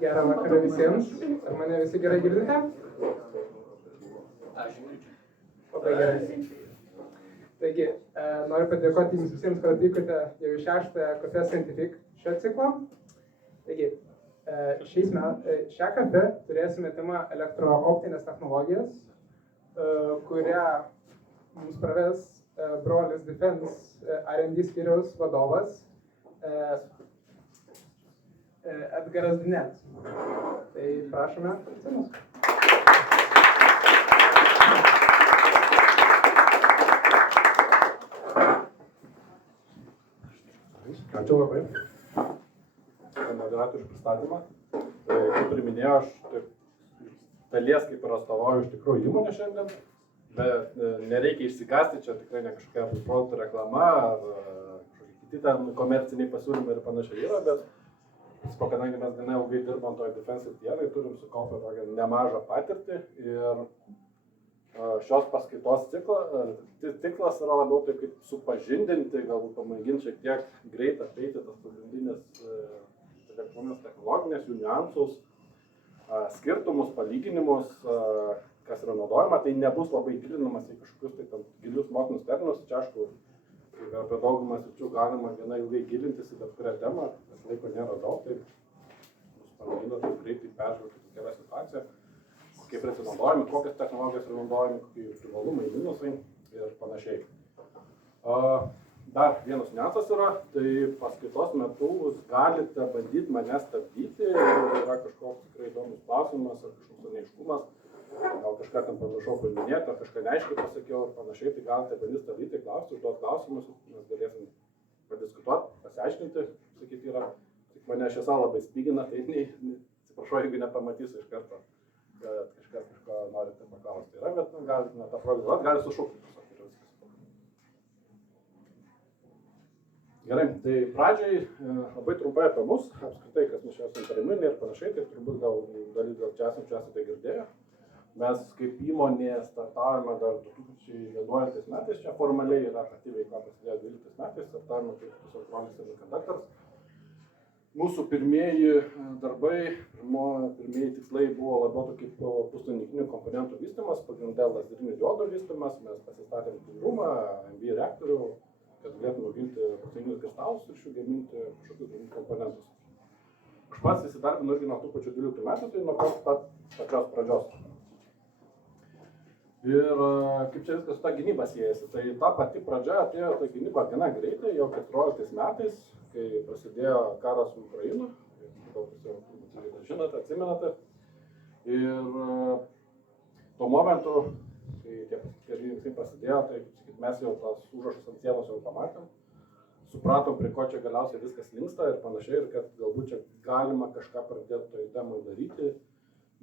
Gerą vakarą visiems. Ar mane visi gerai girdite? Aš girdžiu. Labai gerai. Taigi, noriu padėkoti jums visiems, kad atvykote jau į 6-ąją Cafe Scientific šio ciklo. Taigi, šią kafe turėsime temą elektrooptinės technologijas, kurią mums praves brolis Defense R&D skyriaus vadovas Edgaras Dinelis. Tai prašome. Ačiū labai. Moderatorių pristatymą. Kaip ir minėjau, aš dalies kaip ir atstovauju iš tikrųjų įmonę šiandien, bet nereikia išsigąsti, čia tikrai ne kažkokia produktų reklama ar kažkokie kiti ten komerciniai pasiūlymai ir panašiai yra, bet kadangi mes gana ilgai dirbam toje defense srityje, turim sukaupę tokią nemažą patirtį ir šios paskaitos tikslas yra labiau taip kaip supažindinti, galbūt pamėginti šiek tiek greit apeiti tas pagrindinės elektroninės technologinės, jų niuansus, skirtumus, palyginimus, kas yra naudojama. Tai nebus labai gilinamas į kažkokius tai gilius mokslinius terminus. Čia aišku, apie daugumą sričių galima gana ilgai gilintis į bet kurią temą, nes laiko nėra daug, tai bus pamėginta greitai peržvelgti tokią situaciją, kaip yra naudojami, kokias technologijas yra naudojami, kokie privalumai, minusai ir panašiai. Dar vienas niuansas yra, tai paskaitos metu jūs galite bandyti mane stabdyti, jeigu yra kažkoks tikrai įdomus klausimas ar kažkoks neaiškumas, gal kažką ten pamiršau paminėti, ar kažką neaiškiai pasakiau ir panašiai, tai galite bandyti stabdyti, klausti, užduoti klausimus, mes galėsim padiskutuoti, pasiaiškinti, sakyti yra, tik mane šiesa labai spygina, tai atsiprašau, jeigu nepamatysiu iš karto, kad kažkas kažko norite paklausti yra, bet galite tą prognozuoti, gali sušaukti. Gerai, tai pradžiai labai trumpai apie mus, apskritai, kas mes esame įtariaminiai ir panašiai, tai turbūt gal čia esate girdėję. Mes kaip įmonė startavome dar 2011 metais, čia formaliai yra pati veikla prasidėjo 2012 metais, startavome kaip tiesiog brolis Semiconductors. Mūsų pirmieji darbai, pirmieji tikslai buvo labiau kaip puslaidininkinių komponentų vystymas, pagrinde lazerinių diodų vystymas, mes pasistatėm rūmą, MV reaktorių, kad galėtume auginti puslaidinius kristalus ir iš jų gaminti kažkokius komponentus. Aš pats įsidarbinau irgi nuo tų pačių 12 metų, tai nuo pat pačios pradžios. Ir kaip čia viskas su ta gynyba siejasi, tai ta pati pradžia atėjo ta gynyba gana greitai, jau 14 metais, kai prasidėjo karas su Ukraina, daug jūs jau žinote, atsimenate. Ir tuo momentu, kai tie žingsniai prasidėjo, tai mes jau tas užrašus ant sienos jau pamatėm, supratom, prie ko čia galiausiai viskas linksta ir panašiai, ir kad galbūt čia galima kažką pradėti toj temai daryti,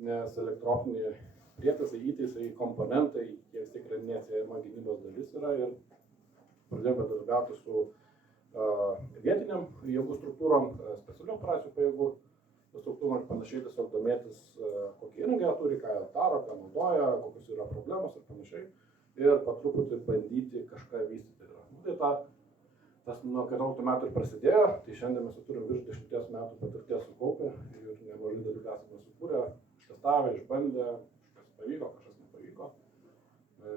nes elektropiniai prietaisai, įtaisai, komponentai, jie vis tiek yra neatsiejama gynybos dalis yra ir pradėjome bendradarbiauti su vietiniam jėgų struktūrom, specialių operacijų pajėgų struktūrom ir panašiai, tiesiog domėtis, kokie įrangą turi, ką jie daro, ką naudoja, kokios yra problemos ir panašiai. Ir po truputį bandyti kažką vystyti. Tai tas nuo 14 metų ir prasidėjo, tai šiandien mes turim virš 10 metų patirties sukaupę ir nemažai dalykų esame sukūrę, ištestavę, išbandę, kažkas pavyko, kažkas nepavyko.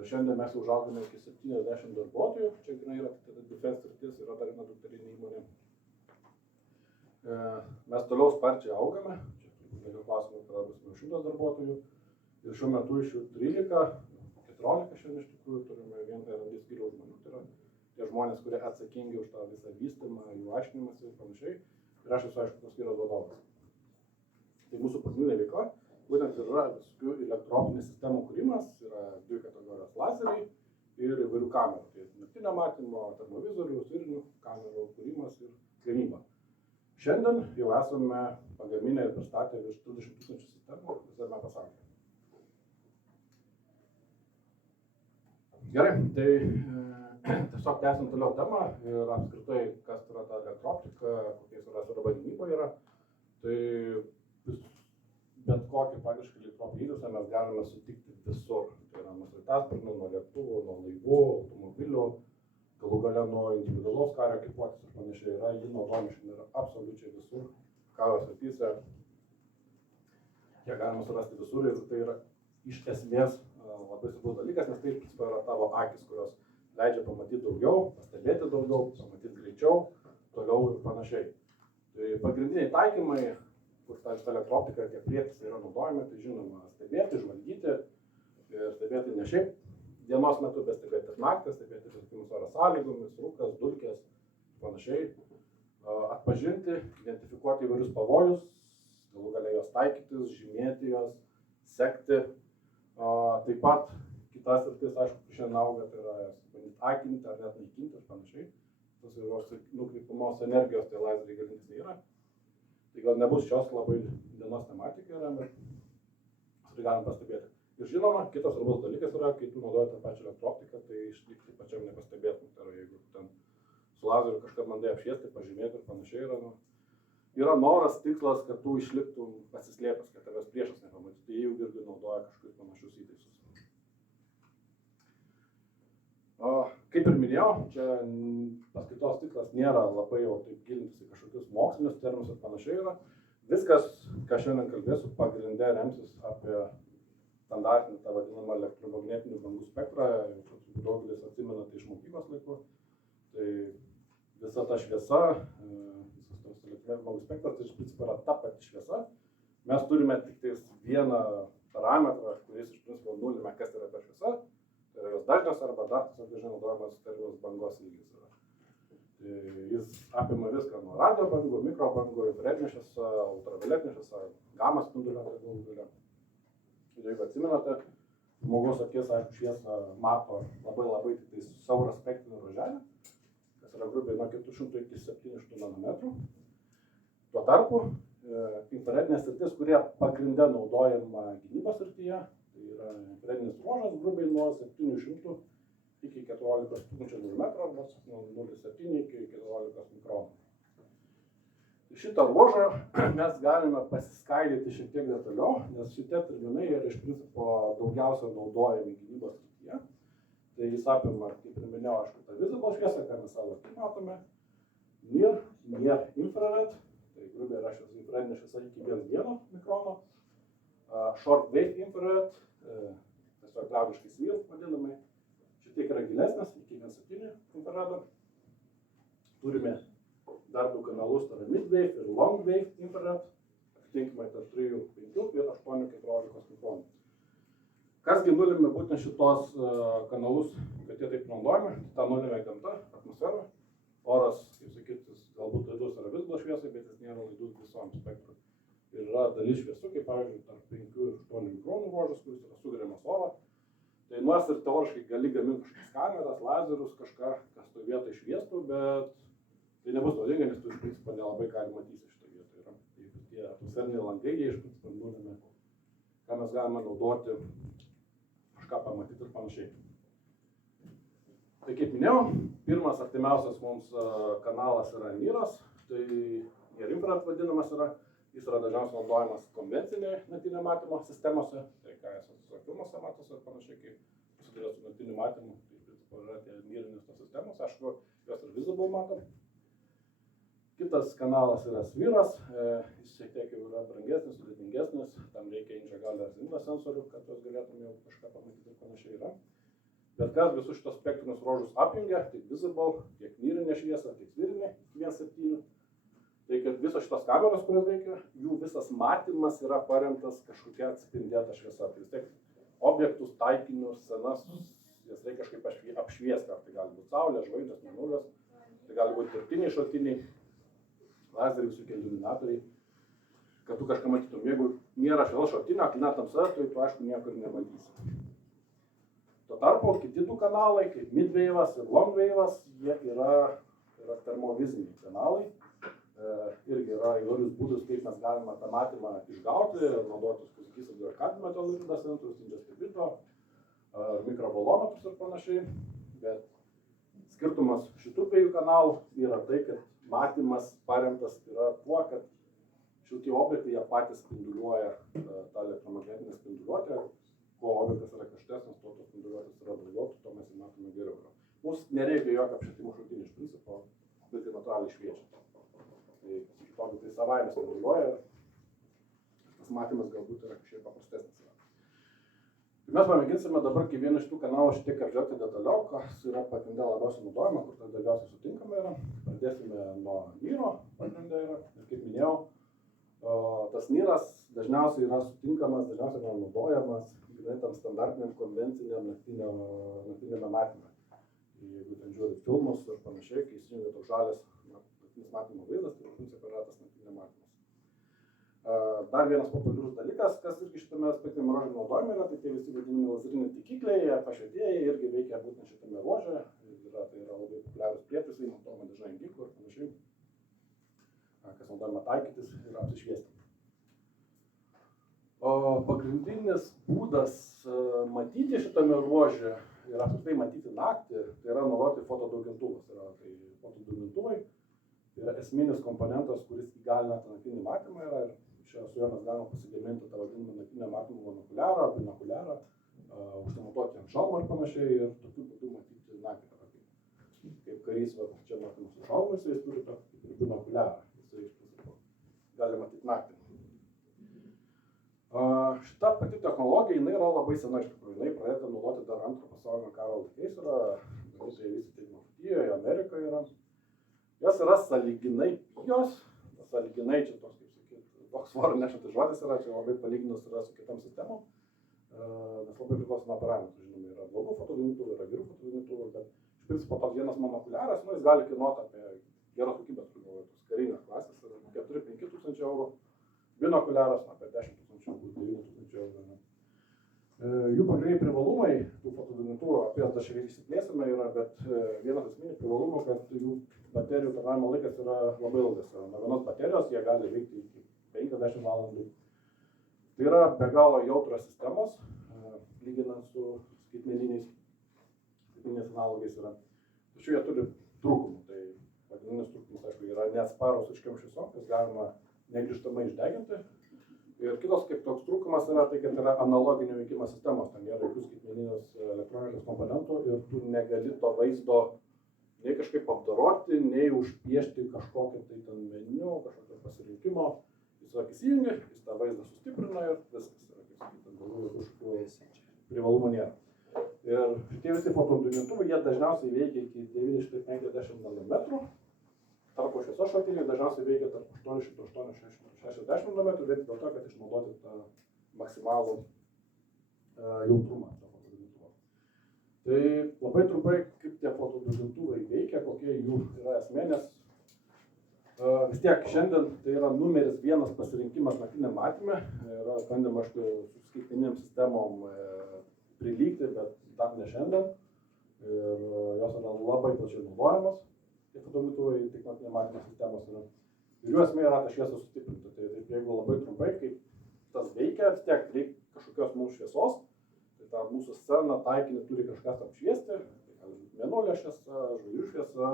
Šiandien mes užaugome iki 70 darbuotojų, čia yra defense sritis, yra dar viena dukterinė įmonė. Mes toliau sparčiai augame, čia klausimai, kada bus 100 darbuotojų ir šiuo metu iš jų 14 šiandien iš tikrųjų turime vieną R&D skyriaus žmonių, tai yra tie žmonės, kurie atsakingi už tą visą vystymą, jų aiškinimąsi ir panašiai. Ir aš esu aišku tos skyriaus vadovas. Tai mūsų pagrindinė veikla, būtent yra visokių elektropinių sistemų kūrimas, yra 2 kategorijos lazeriai ir įvairių kamerų. Tai naktinio matymo, termovizorių, svirinių kamerų kūrimas ir gamyba. Šiandien jau esame pagaminę ir pristatę virš 30 000 sistemų visame pasaulyje. Gerai, tai tiesiog tęsim toliau temą ir apskritai, kas yra ta elektroptika, kokiais yra gynyba yra. Tai bet kokį praktiškai elektropinį įtaisą mes galime sutikti visur. Tai yra nuo sraigtasparnių, nuo lėktuvų, nuo laivų, automobilių, galų gale nuo individualaus kario ekipuotės ir panašiai yra, jį naudojami šiandien yra absoliučiai visur, karo srityse, kiek galima surasti visur ir tai yra iš esmės labai svarbus dalykas, nes tai iš principo yra tavo akis, kurios leidžia pamatyti daugiau, pastebėti daugiau, pamatyti greičiau, toliau ir panašiai. Tai pagrindiniai taikymai, kur ta elektroptika ir tie prietaisai yra naudojami, tai žinoma stebėti, žvalgyti ir stebėti ne šiaip dienos metu, bet stebėti ir naktį, stebėti visokiamis oro sąlygomis, rūkas, dulkės ir panašiai. Atpažinti, identifikuoti įvairius pavojus, galų galia jos taikytis, žymėti jos, sekti. Taip pat kitas sritis, aišku, šiandien auga, tai yra akinti ar net naikinti ir panašiai. Tas ir nukreipimos energijos, tai lazeriai galintys yra. Tai gal nebus šios labai dienos tematika yra, bet tai galim pastebėti. Ir žinoma, kitas svarbus dalykas yra, kai tu naudoji tą pačią elektroptiką, tai išlikti pačiam nepastebėtum. Tai yra, jeigu ten su lazeriu kažką bandai apšviesti, pažymėti ir panašiai yra noras, tikslas, kad tu išliktum pasislėpęs, kad tavęs priešas nepamatytų. Tai jeigu irgi naudoja kažkokius panašius įtaisus. Kaip ir minėjau, čia paskaitos tikslas nėra labai jau taip gilintis į kažkokius mokslinius terminus ir panašiai yra. Viskas, ką šiandien kalbėsiu, pagrinde remsis apie standartinį tą vadinamą elektromagnetinių bangų spektrą. Daugelis atsimena tai iš mokyklos laikų. Tai visa ta šviesa, visas tos elektromagnetinių bangų spektras, tai iš principo yra ta pati šviesa. Mes turime tik tais vieną parametrą, kuris iš principo nulime, kas yra ta šviesa. Tai yra jos dažnis arba dar tiesiog dažnai naudojamas terminas bangos ilgis yra. Tai jis apima viską nuo radio bangų, mikrobangų, infraredinė šviesa, ultravioletinė šviesa, gama spinduliuotė galų gale. Ir jeigu atsimenate, žmogaus akis, aišku, šviesą mato labai tik tai siaurą spektrinį ruoželį, kas yra grubiai nuo 400 iki 700 nanometrų. Tuo tarpu infraredinės sritis, kurie pagrinde naudojama gynybos srityje, tai yra infraredinis ruožas grubiai nuo 700 iki 14 000 mm arba nuo 0,7 iki 14 mikronų. Šitą ruožą mes galime pasiskaidyti šiek tiek detaliau, nes šitie terminai yra iš principo daugiausia naudojami gynybos srityje. Tai jis apima, kaip ir minėjau, aišku, tą visible šviesą, ką mes savo akimi matome, near infrared, tai grubiai yra šios infraredinė šviesa iki 1 mikrono, short wave infrared, tiesiog liaudiškai SWIR vadinamai, šiek tiek yra gilesnės, iki 1,7 infraredo. Turime dar du kanalus, tai yra mid-wave ir long-wave infrared, atitinkamai tarp 3, 5 ir 8, 14 mikronų. Kasgi nulėmė būtent šitos kanalus, kad jie taip naudojami, tą nulėmė gamta, atmosfera, oras, kaip sakyti, galbūt laidus yra visible šviesai, bet jis nėra laidus visom spektrum. Ir yra dalis šviesų, kaip pavyzdžiui, tarp 5 ir 8 mikronų ruožas, kuris yra sugeriamas oro. Tai nors ir teoriškai gali gaminti kažkokias kameras, lazerius, kažką, kas toj vietoj šviestų, bet tai nebus naudinga, nes tu iš principo nelabai ką matysi šitoj vietoj. Tai tie atmosferiniai langai, jie iš principo nulėmė, ką mes galime naudoti, kažką pamatyti ir panašiai. Tai kaip minėjau, pirmas artimiausias mums kanalas yra NIRAS, tai near infrared vadinamas yra. Jis yra dažniausiai naudojamas konvencinėje naktinio matymo sistemose, tai ką esate filmuose matosi ir panašiai, kai susiduria su naktiniu matymu, tai iš principo yra tie nirinės tos sistemos, aišku, jos ir visible matom. Kitas kanalas yra SWIRas, jis šiek tiek jau yra brangesnis, sudėtingesnis, tam reikia infragalio ar zingo sensorių, kad jos galėtum jau kažką pamatyti ir panašiai yra. Bet kas visus šitos spektrinius ruožus apjungia, tiek visible, tiek nirinė šviesa, tiek SWIRinė 1,7. Tai kad visos šitos kameros, kurios veikia, jų visas matymas yra paremtas kažkokia atspindėta šviesa. Tai vis tiek objektus, taikinius, scenas, jas reikia kažkaip apšviesti. Ar tai gali būti saulė, žvaigždės, mėnulės, tai gali būti dirbtiniai šaltiniai, lazeriai, visokie iliuminatoriai, kad tu kažką matytum. Jeigu nėra šviesos šaltinio, aklina tamsa, tai tu aišku nieko ir nematysi. Tuo tarpu kiti du kanalai, kaip mid-wave'as ir long-wave'as, jie yra termoviziniai kanalai. Irgi yra įvairius būdus, kaip mes galime tą matymą išgauti, naudotis, kaip sakysim, ir kadmio telurido sensorius, industrijos mikrobolometrus ir panašiai. Bet skirtumas šitų dviejų kanalų yra tai, kad matymas paremtas yra tuo, kad šitie objektai jie patys spinduliuoja tą elektromagnetinę spinduliuotę. Kuo objektas yra karštesnis, tuo tos spinduliuotės yra daugiau, tuo mes jį matome geriau. Mums nereikia jokio apšvietimo šaltinio iš principo, bet natūraliai šviečia. Tai objektai savaime spinduliuoja, tas matymas galbūt yra kažkiek paprastesnis. Mes pamėginsime dabar kiekvieną iš tų kanalų šiek tiek apžiūrėti detaliau, kas yra pagrinde labiausiai naudojama, kur tai daugiausiai sutinkama yra. Pradėsime nuo NIR pagrinde yra. Ir kaip minėjau, tas NIR-as dažniausiai yra sutinkamas, dažniausiai yra naudojamas tam standartiniam konvenciniam naktiniame matyme. Jeigu ten žiūri filmus ir panašiai, kai įsijungia toks žalias naktinis matymo vaizdas, tai principai yra tas naktinio matymas. Dar vienas populiarus dalykas, kas irgi šitame spektrinėme ruože naudojami yra, tai tie visi vadinami lazeriniai taikikliai, pašvietėjai irgi veikia būtent šitame ruože. Tai yra labai populiarūs prietaisai, naudojama dažnai ant ginklų ir panašiai, kas naudojama taikytis ir apsišviesti. Pagrindinis būdas matyti šitame ruože ir apskritai matyti naktį, tai yra naudoti fotodaugintuvus. Tai fotodaugintuvai yra esminis komponentas, kuris įgalina tą naktinį matymą yra. Čia su juo mes galime pasigaminti tą vadinamą naktinio matymo monokuliarą, binokuliarą, užsimontuoti ant šalmo ir panašiai ir tokiu būdu matyti naktį. Kaip karys, čia matome su šalmais, jis turi tokį binokuliarą, jisai iš principo gali matyti naktį. Šita pati technologija, jinai yra labai sena iš tikrųjų, jinai pradėta naudoti dar Antro pasaulinio karo laikais, yra vystyti Vokietijoje, Amerikoje yra. Jos yra sąlyginai pigios, sąlyginai čia toks, kaip sakyti, toks svorio nešantis žodis yra, čia labai palyginus yra su kitam sistemom, nes labai priklauso nuo parametrų, žinoma, yra blogų fotodaugintuvų, yra gerų fotodaugintuvų, bet iš principo toks vienas monokuliaras, jis gali kainuoti apie geros kokybės, tos karinės klasės, 4-5 tūkstančių eurų, binokuliaras apie 10 tūkstančių, 9 tūkstančių eurų. Jų pagrindiniai privalumai, tų fotodaugintuvų, apie jas dar šiek tiek išsiplėsime yra, bet vienas esminių privalumų, kad jų baterijų tarnavimo laikas yra labai ilgas. Nuo vienos baterijos jie gali veikti iki 50 valandų. Tai yra be galo jautrios sistemos, lyginant su skaitmeniniais analogais yra. Tačiau jie turi trūkumų. Tai pagrindinis trūkumas, aišku, yra neatsparus aiškiam šviesom, kas galima negrįžtamai išdeginti. Ir kitos kaip toks trūkumas yra tai, kad yra analoginio veikimo sistemos, ten nėra jokių skaitmeninės elektronikos komponentų ir tu negali to vaizdo nei kažkaip apdoroti, nei užpiešti kažkokį tai ten meniu, kažkokio pasirinkimo. Jis įsijungia, jis tą vaizdą sustiprina ir viskas yra, kaip sakyti, daugiau kažkokių privalumų nėra. Ir šitie visi fotodaugintuvai, jie dažniausiai veikia iki 950 nanometrų. Tarpo šviesos šaltiniai dažniausiai veikia tarp 800-860 nanometrų, bet dėl to, kad išnaudoti tą maksimalų jautrumą. Tai labai trumpai, kaip tie fotodaugintuvai veikia, kokie jų yra esmė, nes vis tiek šiandien tai yra numeris vienas pasirinkimas naktiniam matyme. Yra bandoma, aišku, su skaitmeniniam sistemom prilygti, bet dar ne šiandien. Ir jos yra labai plačiai naudojamos. Tie fotodaugintuvai tik naktiniam matymo sistemos yra. Ir jų esmė yra tą šviesą sustiprinti. Tai jeigu labai trumpai, kaip tas veikia, vis tiek reikia kažkokios mūsų šviesos. Tai ta mūsų scena, taikinį turi kažkas apšviesti. Tai gali būti mėnulio šviesa, žvaigždžių šviesa,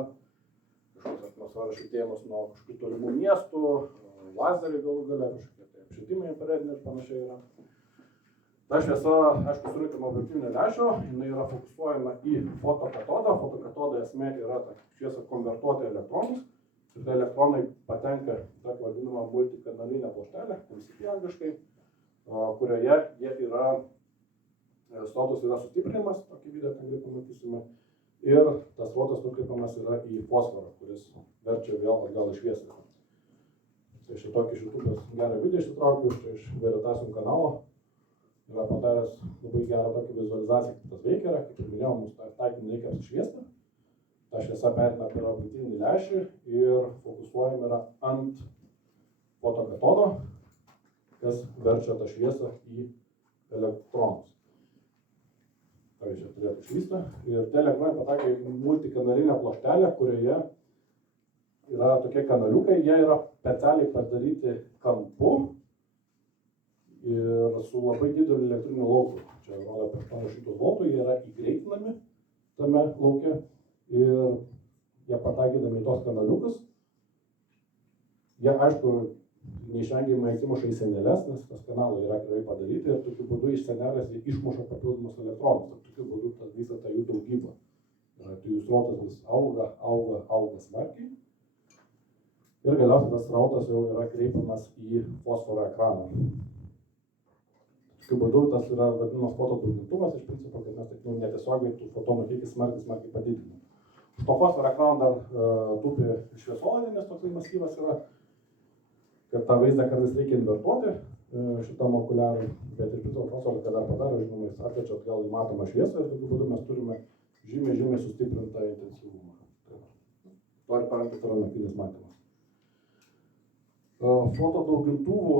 kažkoks atmosferos švietėjimas nuo kažkokių tolimų miestų, lazeriai galų gale, kažkokie tai apšvietimai infrarediniai ir panašiai yra. Ta šviesa, aišku, surinkama objektyvinio lęšio, jinai yra fokusuojama į fotokatodą. Fotokatodo esmė yra tą šviesą konvertuoti į elektronus. Ir tai elektronai patenka tokią vadinamą multikanalinę plokštelę, MCP angliškai, kurioje jie yra, srotas yra sustiprinimas, tokį video ten greitai pamatysime, ir tas srotas nukreipiamas yra į fosforą, kuris verčia vėl atgal į šviesą. Tai šitokį iš YouTube'as gerą video išsitraukiu, iš Veritasium kanalo. Yra padaręs labai gerą tokį vizualizaciją, kaip tas veikia, kaip ir minėjau, mums tą taikinį reikia apsišviesti. Ta šviesa pereina per objektyvinį lęšį ir fokusuojama yra ant fotokatodo, kas verčia tą šviesą į elektronus. Tai čia turėtų išvysti. Ir tie elektronai patekė į multikanalinę plokštelę, kurioje yra tokie kanaliukai, jie yra specialiai padaryti kampu ir su labai dideliu elektriniu lauku. Čia rodo apie 800 voltų, jie yra įgreitinami tame lauke. Ir jie pataikydami į tos kanaliukus, jie, aišku, neišvengiamai atsimuša į sienelės, nes tas kanalai yra gerai padaryti ir tokiu būdu iš sienelės jie išmuša papildomus elektronus. Ir tokiu būdu visą tą jų daugybą. Tai jų srautas vis auga smarkiai. Ir galiausiai tas srautas jau yra kreipiamas į fosforo ekraną. Tokiu būdu tas yra vadinamas fotodaugintuvas, iš principo, kad mes taip netiesiogiai tų fotonų kiekį smarkiai padidiname. Už to fosforo ekrano dar tūpi šviesolaidė, toksai masyvas yra, kad tą vaizdą kartais reikia invertuoti šitam okuliarui, bet iš principo fosforas, kad dar padaro, žinoma, jis atverčia atgal į matomą šviesą ir tokiu būdu mes turime žymiai sustiprintą intensyvumą. To ir parengtas yra naktinis matymas. Fotodaugintuvų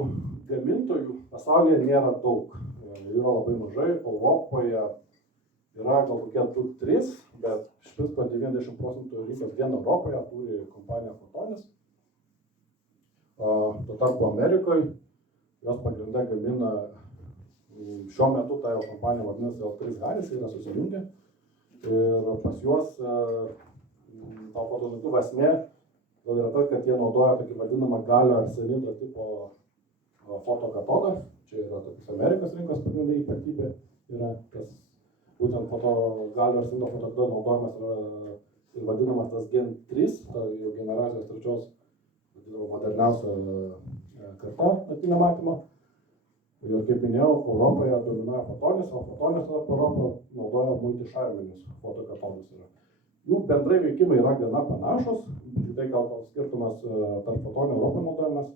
gamintojų pasaulyje nėra daug, jų yra labai mažai, Europoje yra gal kokie 2-3, bet iš principo 90% rinkos vien Europoje turi kompanija Photonis. Tuo tarpu Amerikoje jos pagrinde gamina, šiuo metu ta jau kompanija vadinasi L3 Harris, yra susijungę ir pas juos to fotodaugintuvų esmė gal yra tas, kad jie naudoja tokį vadinamą galio arsenidro tipo fotokatodą. Čia yra tokios Amerikos rinkos pagrindinė ypatybė. Yra tas būtent galio arsenidro fotokatodo naudojimas yra ir vadinamas tas Gen 3, ta jau generacijos trečios moderniausia karta naktinio matymo. Ir kaip minėjau, Europoje dominuoja Photonis, o Photonis Europą naudoja multišarminius fotokatodus. Jų bendrai veikimai yra gana panašus, tai gal skirtumas tarp Photonio Europoje naudojimas,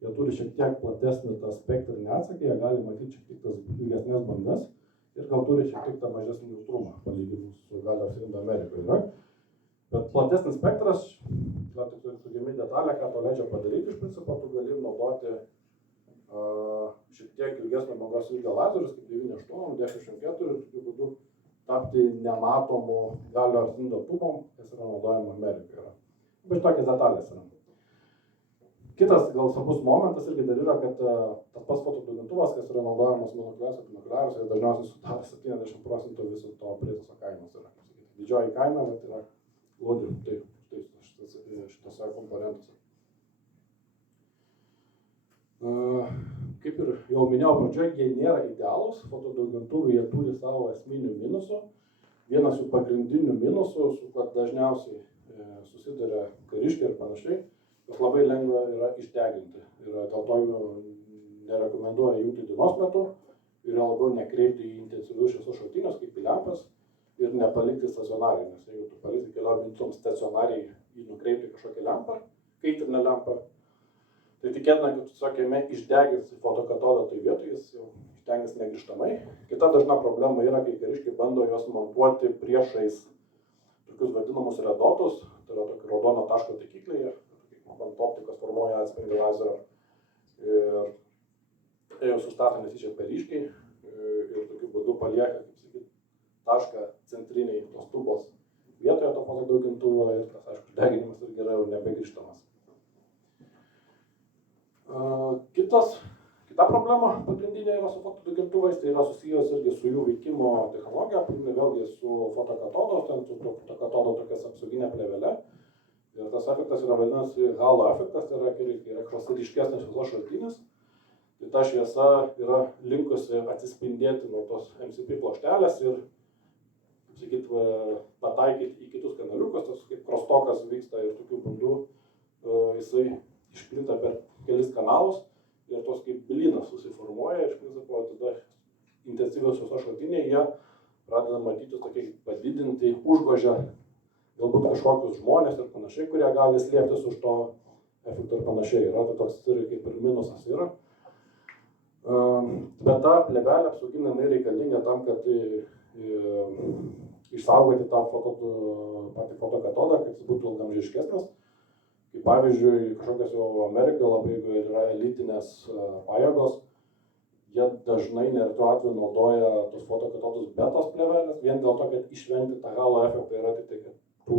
jie turi šiek tiek platesnį tą spektrinį atsakį, jie gali matyti šiek tiek tas ilgesnės bangas ir gal turi šiek tiek tą mažesnį jautrumą, palyginus su galio arsenidro Amerikoje yra. Bet platesnis spektras, yra tik tokia detalė, ką to leidžia padaryti, iš principo tu gali naudoti šiek tiek ilgesnio bangos ilgio lazerius, kaip 9.8, 10.4 ir tokiu būdu tapti nematomu galio arsenidro tubom, kas yra naudojama Amerikoje. Bet tokias detalės yra. Kitas gal svarbus momentas irgi dar yra, kad tas pats fotodaugintuvas, kas yra naudojamas monokuliariuose binokliariuose, dažniausiai sudaro 70% viso to prietaiso kainos yra. Didžioji kaina, bet yra glūdi šitose komponentuose. Kaip ir jau minėjau pradžioje, jie nėra idealūs, fotodaugintuvai jie turi savo esminių minusų. Vienas jų pagrindinių minusų, su kuo dažniausiai susiduria kariškiai ir panašiai, jos labai lengva yra išdeginti. Ir dėl to jų nerekomenduoja jungti dienos metu ir labiau nekreipti į intensyvius šviesos šaltinius, kaip į lempas, ir nepalikti stacionariai. Nes jeigu tu palikti keliom minutom stacionariai į nukreipti kažkokią lempą, kaitrinę lempą, tai tikėtina, kad tu tiesiog jame išdegins fotokatodą toj vietoj, jis jau išdegins negrįžtamai. Kita dažna problema yra, kai kariškiai bando juos montuoti priešais tokius vadinamus redotus, tai yra tokį raudono taško taikikliai, ant optikos formuoja atspindį lazerio. Ir jau sustato netyčia per ryškiai ir tokiu būdu palieka, kaip sakyti, tašką centriniai tos tubos vietoje to fotodaugintuvo ir tas, aišku, deginimas irgi yra jau nebegrįžtamas. Kita problema pagrindinė yra su fotodaugintuvais, tai yra susijęs irgi su jų veikimo technologija, vėlgi su fotokatodo, ten su fotokatodo tokias apsauginė plėvelė. Ir tas efektas yra vadinasi halo efektas, tai yra, kai yra kažkoks ryškesnis šviesos šaltinis, tai ta šviesa yra linkusi atsispindėti nuo tos MCP plokštelės ir, kaip sakyt, pataikyti į kitus kanaliukus, tas kaip krostokas vyksta ir tokiu būdu jisai išplinta per kelis kanalus ir tos kaip bylynas susiformuoja ir iš principo tada intensyvios šviesos šaltiniai jie pradeda matytis tokie padidinti, užgožia galbūt kažkokius žmonės ir panašiai, kurie gali slėptis už to efekto ir panašiai. Yra tai toks ir kaip ir minusas yra. Bet ta plėvelė apsauginė jinai reikalinga tam, kad išsaugoti tą patį fotokatodą, kad jis būtų ilgamžiškesnis. Kaip pavyzdžiui, kažkokios jau Amerikoje labai yra elitinės pajėgos, jie dažnai neretu atveju naudoja tos fotokatodus be tos plėvelės, vien dėl to, kad išvengti tą halo efektą yra tik tai, kad tų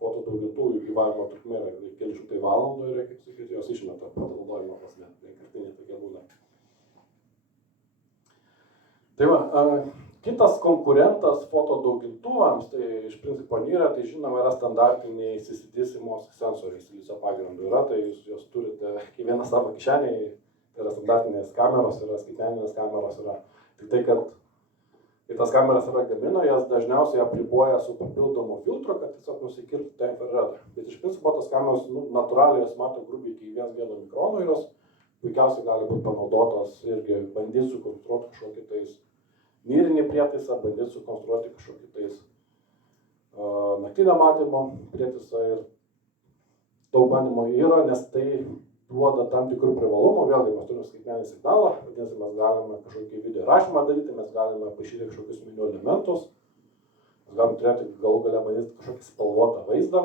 fotodaugintuvų gyvavimo trukmė yra keli šimtai valandų ir, kaip sakyti, jos išmeta panaudojimo prasme, vienkartinė tokia būna. Tai va, kitas konkurentas fotodaugintuvams, tai iš principo nėra, tai žinoma yra standartiniai CCD CMOS sensoriai silicio pagrindu yra, tai jūs turite kiekvieną savo kišenėje, tai yra standartinės kameros, yra skaitmeninės kameros, yra tik tai, kad kai tas kameras yra gamina, jas dažniausiai apriboja su papildomu filtru, kad tiesiog nusikirtų tą infraredą. Bet iš principo tos kameros natūraliai jos mato grubiai iki 1 mikrono ir jos puikiausiai gali būti panaudotos irgi bandyti sukonstruoti kažkokį tais myrinį prietaisą, bandyti sukonstruoti kažkokį tais naktinio matymo prietaisą ir daug bandymų yra, nes tai duoda tam tikrų privalumų, vėlgi mes turime skaitmeninį signalą, vadinasi, mes galime kažkokį video rašymą daryti, mes galime pašyti kažkokius meniu elementus, mes galime turėti galų galę bandyti kažkokį spalvotą vaizdą,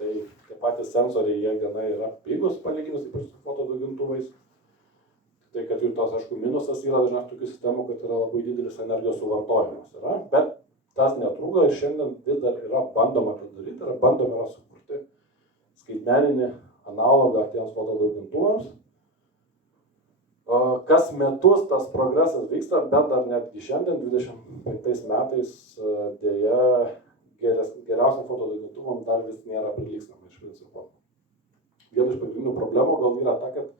tai tie patys sensoriai, jie gana yra pigus palyginus, ypač su fotodaugintuvais. Tai, kad jų tos, aišku, minusas yra dažnai tokių sistemų, kad yra labai didelis energijos suvartojimas yra, bet tas netrūkdo ir šiandien vis dar yra bandoma tai daryti, yra bandoma sukurti skaitmeninį analogą tiems fotodaugintuvams. Kas metus tas progresas vyksta, bet dar netgi šiandien, 25 metais, dėja geriausiam fotodaugintuvam dar vis nėra prilygstama iš principo. Viena iš pagrindinių problemų gal yra ta, kad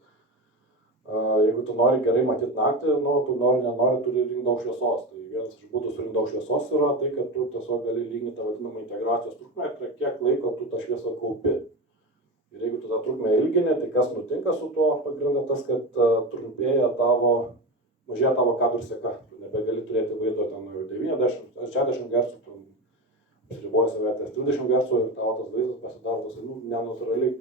jeigu tu nori gerai matyti naktį, tu nenori, turi rinkti daug šviesos. Tai vienas iš būdų surinkti daug šviesos yra tai, kad tu tiesiog gali lyginti tą vadinamą integracijos trukmę, tai kiek laiko tu tą šviesą kaupi. Ir jeigu tu tą trukmę ilgini, tai kas nutinka su tuo pagrindu, tas, kad mažėja tavo kadrų seka. Tu nebegali turėti vaizdo ten 90 ar 60 Hz, tu apsiriboji save ties 30 Hz ir tavo tas vaizdas pasidaro tas nenatūraliai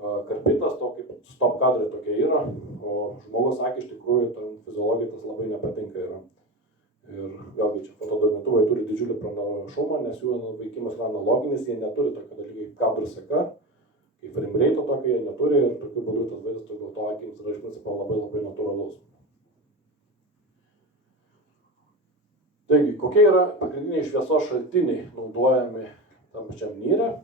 karpitas, to kaip stop kadrai tokie yra, o žmogus akį iš tikrųjų fiziologijai tas labai nepatinka yra. Ir vėlgi čia fotodaugintuvai turi didžiulį pranašumą, nes jų veikimas yra analoginis, jie neturi tokio dalykai kaip kadrų seka, kaip frame rate tokio jie neturi ir tokiu būdu tas vaizdas dėl to akims yra iš principo labai natūralus. Taigi, kokie yra pagrindiniai šviesos šaltiniai naudojami tam pačiam NIRE?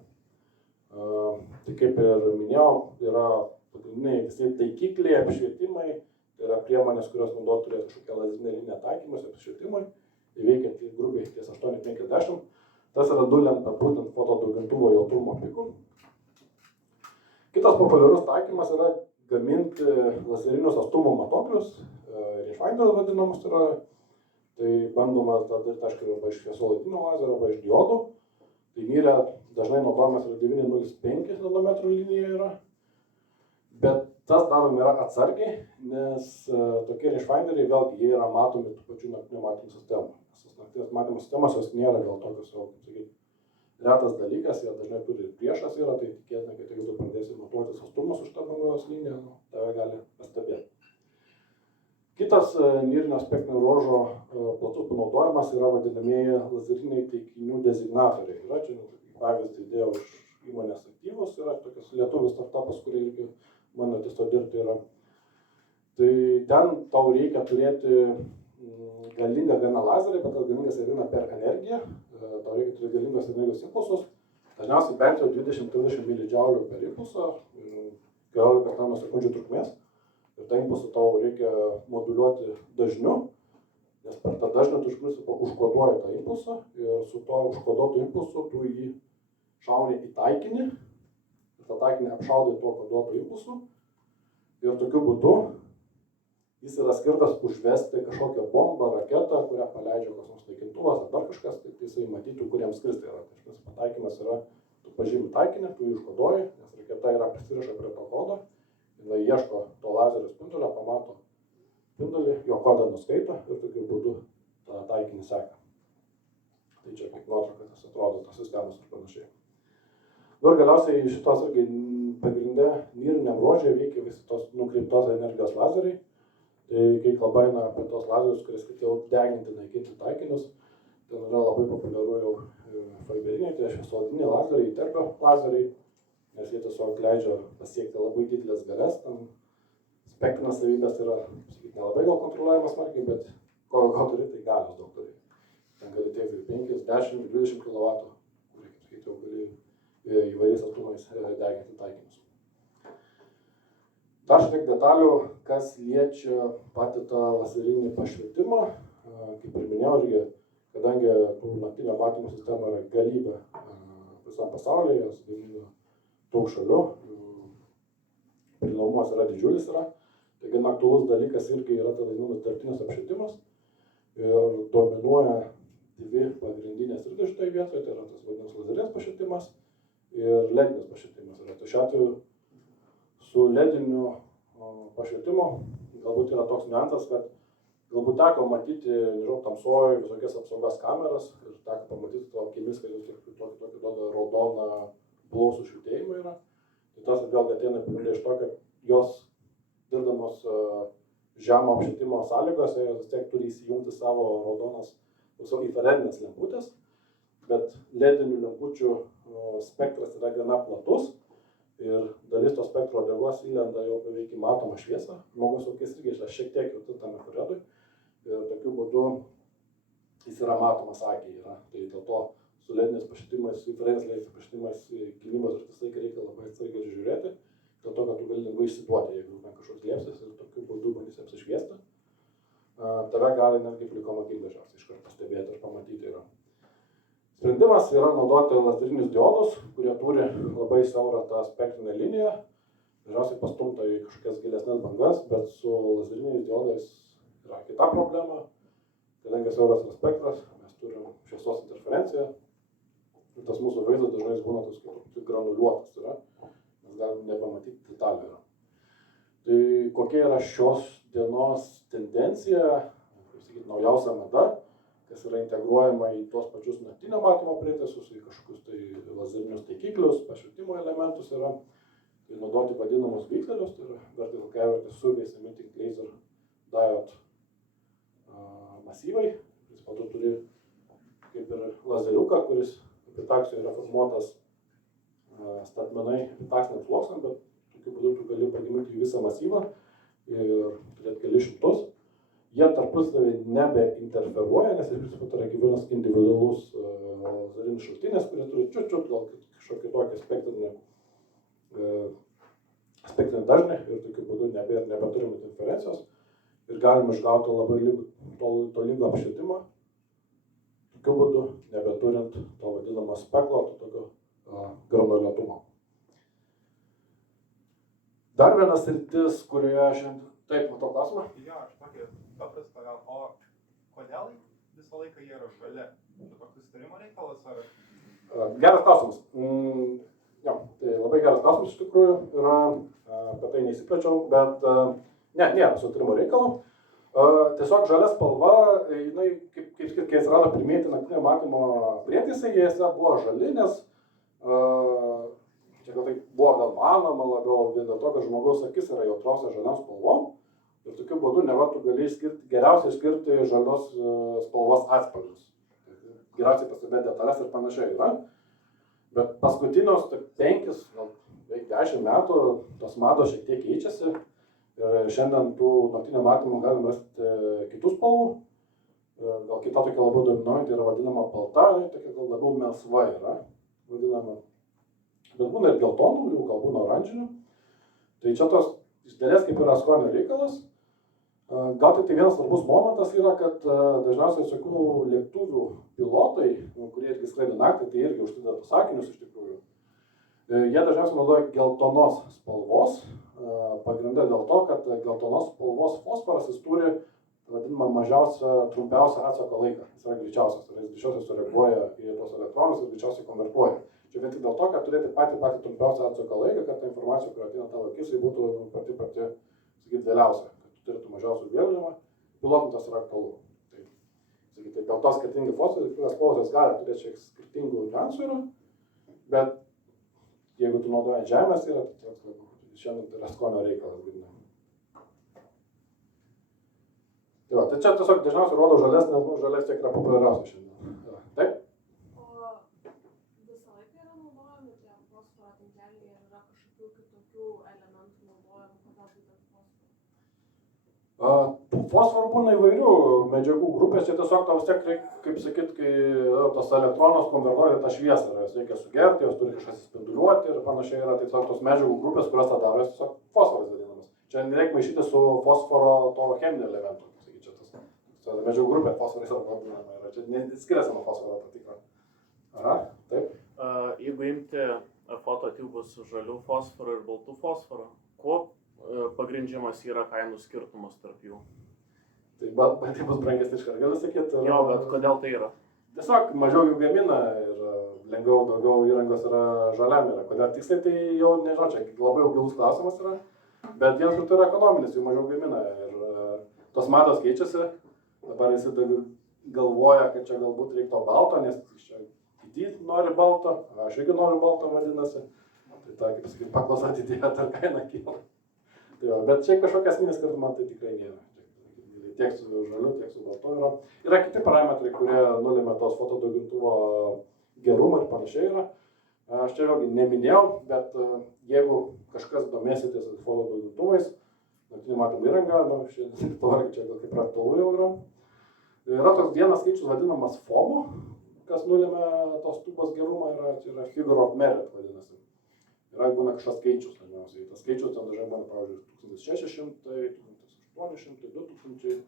Tai kaip ir minėjau, yra pagrindiniai visi taikikliai, apšvietimai, tai yra priemonės, kurios naudot turėtų kažkokią lazerinę liniją taikymus apšvietimui, tai veikia grubiai ties 850, tas yra nulemta būtent fotodaugintuvo jautrumo pikų. Kitas populiarus taikymas yra gaminti lazerinius atstumo matuoklius, rangefinder vadinamus yra, tai bandomas daryti arba iš šviesolaidinio lazerio, arba iš diodų. Tai NIRE dažnai naudojamas yra 905 nanometrų linija yra, bet tas daroma yra atsargiai, nes tokie rangefinderiai vėlgi jie yra matomi tų pačių naktinio matymo sistemų. Nes naktinės matymo sistemos jos nėra gal tokios jau, kaip sakyti, retas dalykas, jie dažnai turi priešas yra, tai tikėtina, kad jeigu tu pradėsi matuotis atstumus už tą bangos liniją, tave gali pastebėti. Kitas nirinio spektrinio ruožo platus panaudojimas yra vadinamieji lazeriniai taikinių designatoriai. Yra čia pavyzdį įdėjau iš įmonės Aktyvus, yra tokias lietuvių startupas, kurie irgi mano tiesiog dirbti yra. Tai ten tau reikia turėti galingą gana lazerį, bet tas galingas eina per energiją. Tau reikia turėti galingos energijos impulsus. Dažniausiai bent jau 20-30 mJ per impulsą, 14 nanosekundžių trukmės. Ir tą impulsą tau reikia moduliuoti dažniu, nes per tą dažnį tu iš principo užkoduoji tą impulsą ir su to užkoduotu impulsu tu jį šauni į taikinį ir tą taikinį apšaudai tuo koduotu impulsu ir tokiu būdu jis yra skirtas užvesti kažkokią bombą, raketą, kurią paleidžia koks nors naikintuvas ar dar kažkas, tai jisai matytų, kuriems skristi yra. Tai iš principo taikymas yra, tu pažymi taikinį, tu jį užkoduoji, nes raketa yra prisiriša prie to kodo. Jis ieško to lazerio spindulio, pamato spindulį, jo kodą nuskaito ir tokiu būdu tą taikinį seka. Tai čia kaip nuotrauka tas atrodo, tos sistemos ir panašiai. Ir galiausiai šitos irgi pagrinde niriniam ruožė veikia visi tos nukreiptos energijos lazeriai. Tai kai kalba eina apie tos lazerius, kurie skirti deginti, naikinti taikinius, ten yra labai populiaru jau fiberiniai, tai šviesolidiniai lazeriai, įterpio lazeriai. Nes jie tiesiog leidžia pasiekti labai didelės galias, ten spektrinės savybės yra, sakyti, nelabai gal kontroliuojamas smarkiai, bet ko turi, tai galios daug turi. Ten gali tiekti 5, 10, 20 kW, kurie, kaip sakyti, jau gali įvairiais atstumais deginti taikinius. Dar šiek detalių, kas liečia patį tą lazerinį pašvietimą, kaip ir minėjau, irgi, kadangi tų naktinio matymo sistemų yra galybė visam pasaulyje, jos gamina daug šalių, prieinamumas yra didžiulis yra, taigi aktualus dalykas irgi yra tas vadinamas dirbtinis apšvietimas ir dominuoja dvi pagrindinės sritys šitoje vietoje, tai yra tas vadinamas lazerinis pašvietimas ir ledinis pašvietimas. Tai šiuo atveju su lediniu pašvietimo. Galbūt yra toks niuansas, kad galbūt teko matyti, nežinau, tamsoje visokias apsaugos kameras ir teko pamatyti to akimis, kad jūs tokį duoda raudoną blausų švietėjimą yra. Tai tas vėlgi ateina iš to, kad jos dirbdamos žemo apšvietimo sąlygose, jos vis tiek turi įsijungti savo raudonas infraredinės lemputės, bet ledinių lempučių spektras yra gana platus ir dalis to spektro uodegos įlenda jau beveik į matomą šviesą. Žmogaus akis irgi yra šiek tiek jautri tam infraredui ir tokiu būdu jis yra matomas akiai. Tai dėl to su lediniais pašvietimais, infrarediniais pašvietimais gynybos ir visą laiką reikia labai atsargiai žiūrėti, dėl to, kad tu gali lengvai išsiduoti, jeigu kažkoks liepsis ir tokiu būdu bandys apsišviesti. Tave gali netgi plikom akim dažniausiai iš karto stebėti ir pamatyti yra. Sprendimas yra naudoti lazerinius diodus, kurie turi labai siaurą tą spektrinę liniją, dažniausiai pastumta į kažkokias gilesnės bangas, bet su lazeriniais diodais yra kita problema, kadangi siauras yra spektras, mes turim šviesos interferenciją ir tas mūsų vaizdas dažnai būna toks granuliuotas yra, mes galim nebematyti detalių yra. Tai kokia yra šios dienos tendencija, kaip sakyti, naujausia mada, kas yra integruojama į tuos pačius naktinio matymo prietaisus, į kažkokius tai lazerinius taikiklius, pašvietimo elementus yra, tai naudoti vadinamus biklerius, tai yra Vertical Cavity Surface Emitting Laser Diode masyvai, kuris pat turi kaip ir lazeriuką, kuris epitaksijoje yra formuotas statmenai epitaksiniam sluoksniam, bet tokiu būdu tu gali pagaminti visą masyvą ir turėti kelis šimtus. Jie tarpusavį nebeinterferuoja, nes iš principo tai yra vienas individualus lazerinis šaltinis, kurie turi čiut gal kažkokį tokį spektrinį dažnį ir tokiu būdu nebeturim interferencijos ir galim išgauti labai tolygų apšvietimą, tokiu būdu nebeturint to vadinamo speklo, to tokio granuliuotumo. Dar vienas sritis, kurioje šiandien... Taip, matau klausimą? Jo, aš tokį paprastą gal, o kodėl visą laiką jie yra žali? Tai toks susitarimo reikalas ar... Geras klausimas. Jo, tai labai geras klausimas iš tikrųjų yra, apie tai neįsiplėčiau, bet nėra susitarimo reikalų. Tiesiog žalia spalva, jinai, kaip kai atsirado pirmieji naktinio matymo prietaisai, jie buvo žali, nes čia gal tai buvo manoma labiau dėl to, kad žmogaus akis yra jautriausia žaliam spalvom ir tokiu būdu neva tu gali geriausiai išskirti žalios spalvos atspalvius. Geriausiai pastebėti detalės ir panašiai yra. Bet paskutinius 5, gal 10 metų tos mados šiek tiek keičiasi ir šiandien tų naktinio matymų galim rasti kitų spalvų. Gal kita tokia labiau dominuojanti yra vadinama balta, tokia gal labiau melsva yra vadinama. Bet būna ir geltonų, jau gal būna oranžinių. Tai čia tos iš dalies kaip yra skonio reikalas. Gal tik tai vienas svarbus momentas yra, kad dažniausiai visokių lėktuvių pilotai, kurie irgi skraido naktį, tai irgi užsideda tus akinius iš tikrųjų. Jie dažniausiai naudoja geltonos spalvos, pagrindę dėl to, kad geltonos spalvos fosforas jis turi vadinamą trumpiausią atsako laiką. Jis yra greičiausias, tai jis greičiausiai sureaguoja į tos elektronus ir greičiausiai konvertuoja. Čia vien tik dėl to, kad turėti patį trumpiausią atsako laiką, kad ta informacija, kuri ateina tavo akis, būtų pati, sakyt, vėliausia, kad tu turėtų mažiausių vėlinimą, pilotam tas yra aktualu. Tai, sakyt, dėl to skirtingi fosforai, kurios spalvos gali turėti šiek skirtingų niuansų yra, bet jeigu tu naudojant žemės yra, tai šiandien tai yra skonio reikalas. Tai čia tiesiog dažniausiai rodo žalias, nes žalias tiek yra populiariausia šiandien. Taip? Tų fosforų būna įvairių medžiagų grupės, čia tiesiog tau vis tiek reikia, kaip sakyt, kai tos elektronos konvertuoja tą šviesą, jos reikia sugerti, jos turi kažkas spinduliuoti ir panašiai yra, tai tiesiog tos medžiagų grupės, kurios tą daro, jos tiesiog fosforas vadinamas. Čia nereikia maišyti su fosforo to cheminio elementu, sakyt, čia tas medžiagų grupė fosforais yra vadinama, yra, čia skiriasi nuo fosforo patikra. Aha, taip. Jeigu imti fototubus žalių fosforų ir baltų fosforų, kuo pagrindžiamas yra kainų skirtumas tarp jų? Tai bus brangesnis iškart, gali sakyti. Jo, bet kodėl tai yra? Tiesiog mažiau jų gamina ir lengviau daugiau įrangos yra žaliam yra. Kodėl tiksliai tai jau nežinau, čia labai gilus klausimas yra. Bet vienas kur tai yra ekonominis, jų mažiau gamina ir tos mados keičiasi. Dabar visi galvoja, kad čia galbūt reiktų balto, nes čia kiti nori balto, aš irgi noriu balto vadinasi. Tai ta, kaip sakyti, paklausa atidėja, ar kaina kyla. Tai va, bet čia kažkokia esminis skirtumą tai tikrai nėra. Tiek su žaliu, tiek su baltu yra. Yra kiti parametrai, kurie nulėmė tos fotodaugintuvo gerumą ir panašiai yra. Aš čia vėlgi neminėjau, bet jeigu kažkas domėsitės fotodaugintuvais, naktinių matymų įranga, šiandien čia gal kaip aktualu jau yra. Yra toks vienas skaičius vadinamas FOMO, kas nulėmė tos tubos gerumą, yra figure of merit vadinasi. Yra būna kažkas skaičius, dažniausiai. Tas skaičius ten dažnai būna, pavyzdžiui, 1600, 1800, 2000,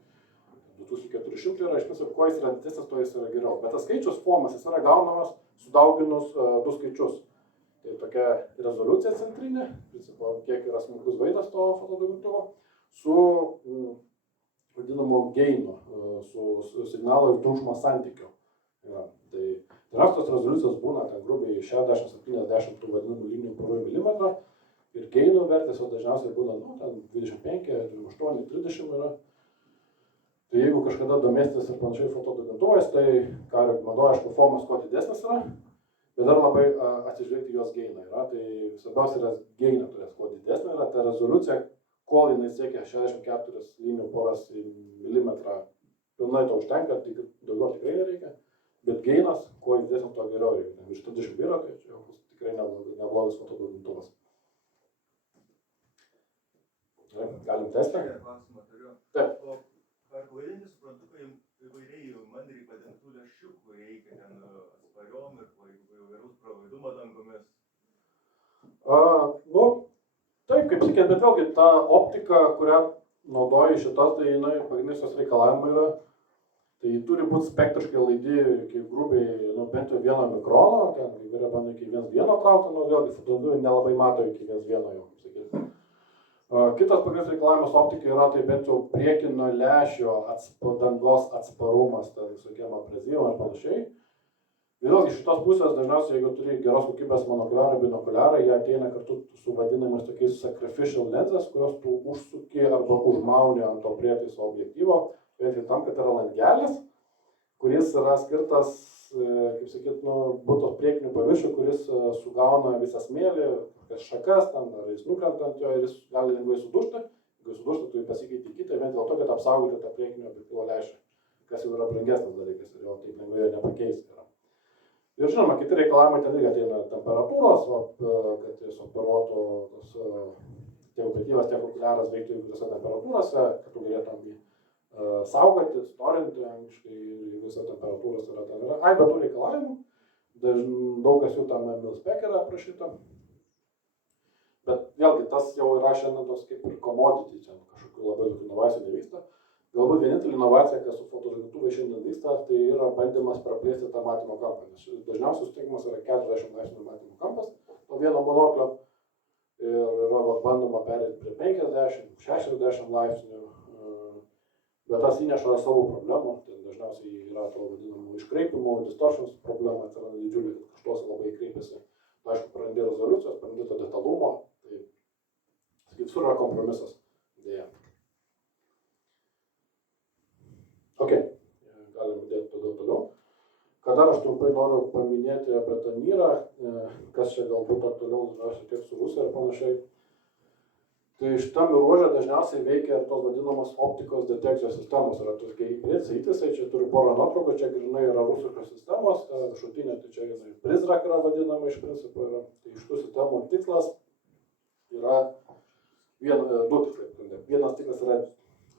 2400 yra, iš principo, kuo jis yra didesnis, to jis yra geriau. Bet tas skaičius FOMas, jis yra gaunamas sudauginus du skaičius. Tai tokia rezoliucija centrinė, principo, kiek yra smulkus vaizdas to fotodaugintuvo, su vadinamu gainu, su signalo ir triukšmo santykiu. Tai tos rezoliucijos būna ten grubiai 60-70 tų vadinamų linijų per milimetrą ir gainų vertės dažniausiai būna ten 25, 28, 30 yra. Tai jeigu kažkada domėsitės ir panašiai fotodaugintuvais, tai ką rekomenduoju, aišku, FOMas kuo didesnis yra, bet dar labai atsižvelgti jos gainą yra. Tai svarbiausia yra gaina turės kuo didesnė yra ta rezoliucija, kol jinai siekia 64 linijų poras į milimetrą, pilnai to užtenka, tik daugiau tikrai nereikia, bet gainas kuo didesnis, to geriau reikia. Iš 30 yra, tai čia jau bus tikrai neblogas fotodaugintuvas. Galim testą? Taip. Ar klaidingai suprantu, kad įvairiai mandriai padengtų lęšiukų reikia ten atspariom ir įvairaus pralaidumo dangomis? Taip, kaip sakėt, bet vėlgi ta optika, kurią naudoji šitas, tai pagrindinis jos reikalavimai yra, tai turi būti spektriškai laidi iki grubiai, bent jau 1 mikrono, ten įvairia bando iki 1,1 traukti, vėlgi fotodaugintuvo nelabai mato iki 1,1 jau, kaip sakėt. Kitas pagrindinis reikalavimas optikai yra tai bent jau priekinio lęšio dangos atsparumas, tai visokiem abrezijom ir panašiai. Vėlgi šitos pusės dažniausiai, jeigu turi geros kokybės monokuliarai, binokuliarai, jie ateina kartu su vadinamais tokiais sacrificial lenses, kurios tu užsuki arba užmauni ant to prietaiso objektyvo, vien tam, kad yra langelis, kuris yra skirtas, kaip sakyt, būtos priekinių paviršių, kuris sugauna visą smėlį, šakas, ten, ar jis nukrenta ant jo ir jis gali lengvai sudužti. Jeigu sudužti, tu jį pasikeiti kitą, vien dėl to, kad apsaugoti tą priekinio objektyvo lęšį, kas jau yra brangesnis dalykas ir jau taip lengvai jo nepakeisti yra. Ir žinoma, kiti reikalavimai ten irgi ateina temperatūros, kad jis operuotų tiek objektyvas, tiek okuliaras veiktų įvairiose temperatūrose, kad tu galėtum jį saugoti, storinti, angliškai visą temperatūros yra ten yra. Bet tų reikalavimų, daug kas jų tam mil-spec yra aprašyta. Bet vėlgi tas jau yra šiandien tos kaip ir commodity, čia kažkokių labai daug inovacijų nevyksta. Galbūt vienintelė inovacija, kas su fotodaugintuvai šiandien vyksta, tai yra bandymas praplėsti tą matymo kampą. Nes dažniausiai sutikimas yra 40 laipsnių matymo kampas to vieno monoklio ir yra bandoma perėti prie 50, 60 laipsnių. Bet tas įneša savo problemų, tai dažniausiai yra to vadinamų iškreipimų, distortions problema, tai yra didžiulė, kad kažtuose labai kreipiasi. Tai aišku, prarandi rezoliucijos, prarandi to detalumo. Tai visur yra kompromisas. Dėja. Ok, galim dėti toliau. Ką dar aš trumpai noriu paminėti apie tą NIRą, kas čia galbūt aktualiau tiek su Rusija ir panašiai. Tai šitam ruože dažniausiai veikia ir tos vadinamos optikos detekcijos sistemos. Yra tokie įtisai, čia turiu porą nuotraukų, čia grinai yra rusiškos sistemos, viršutinė, tai čia Prizrak yra vadinama iš principo. Tai iš tų sistemų tikslas yra du tikslai. Vienas tikslas yra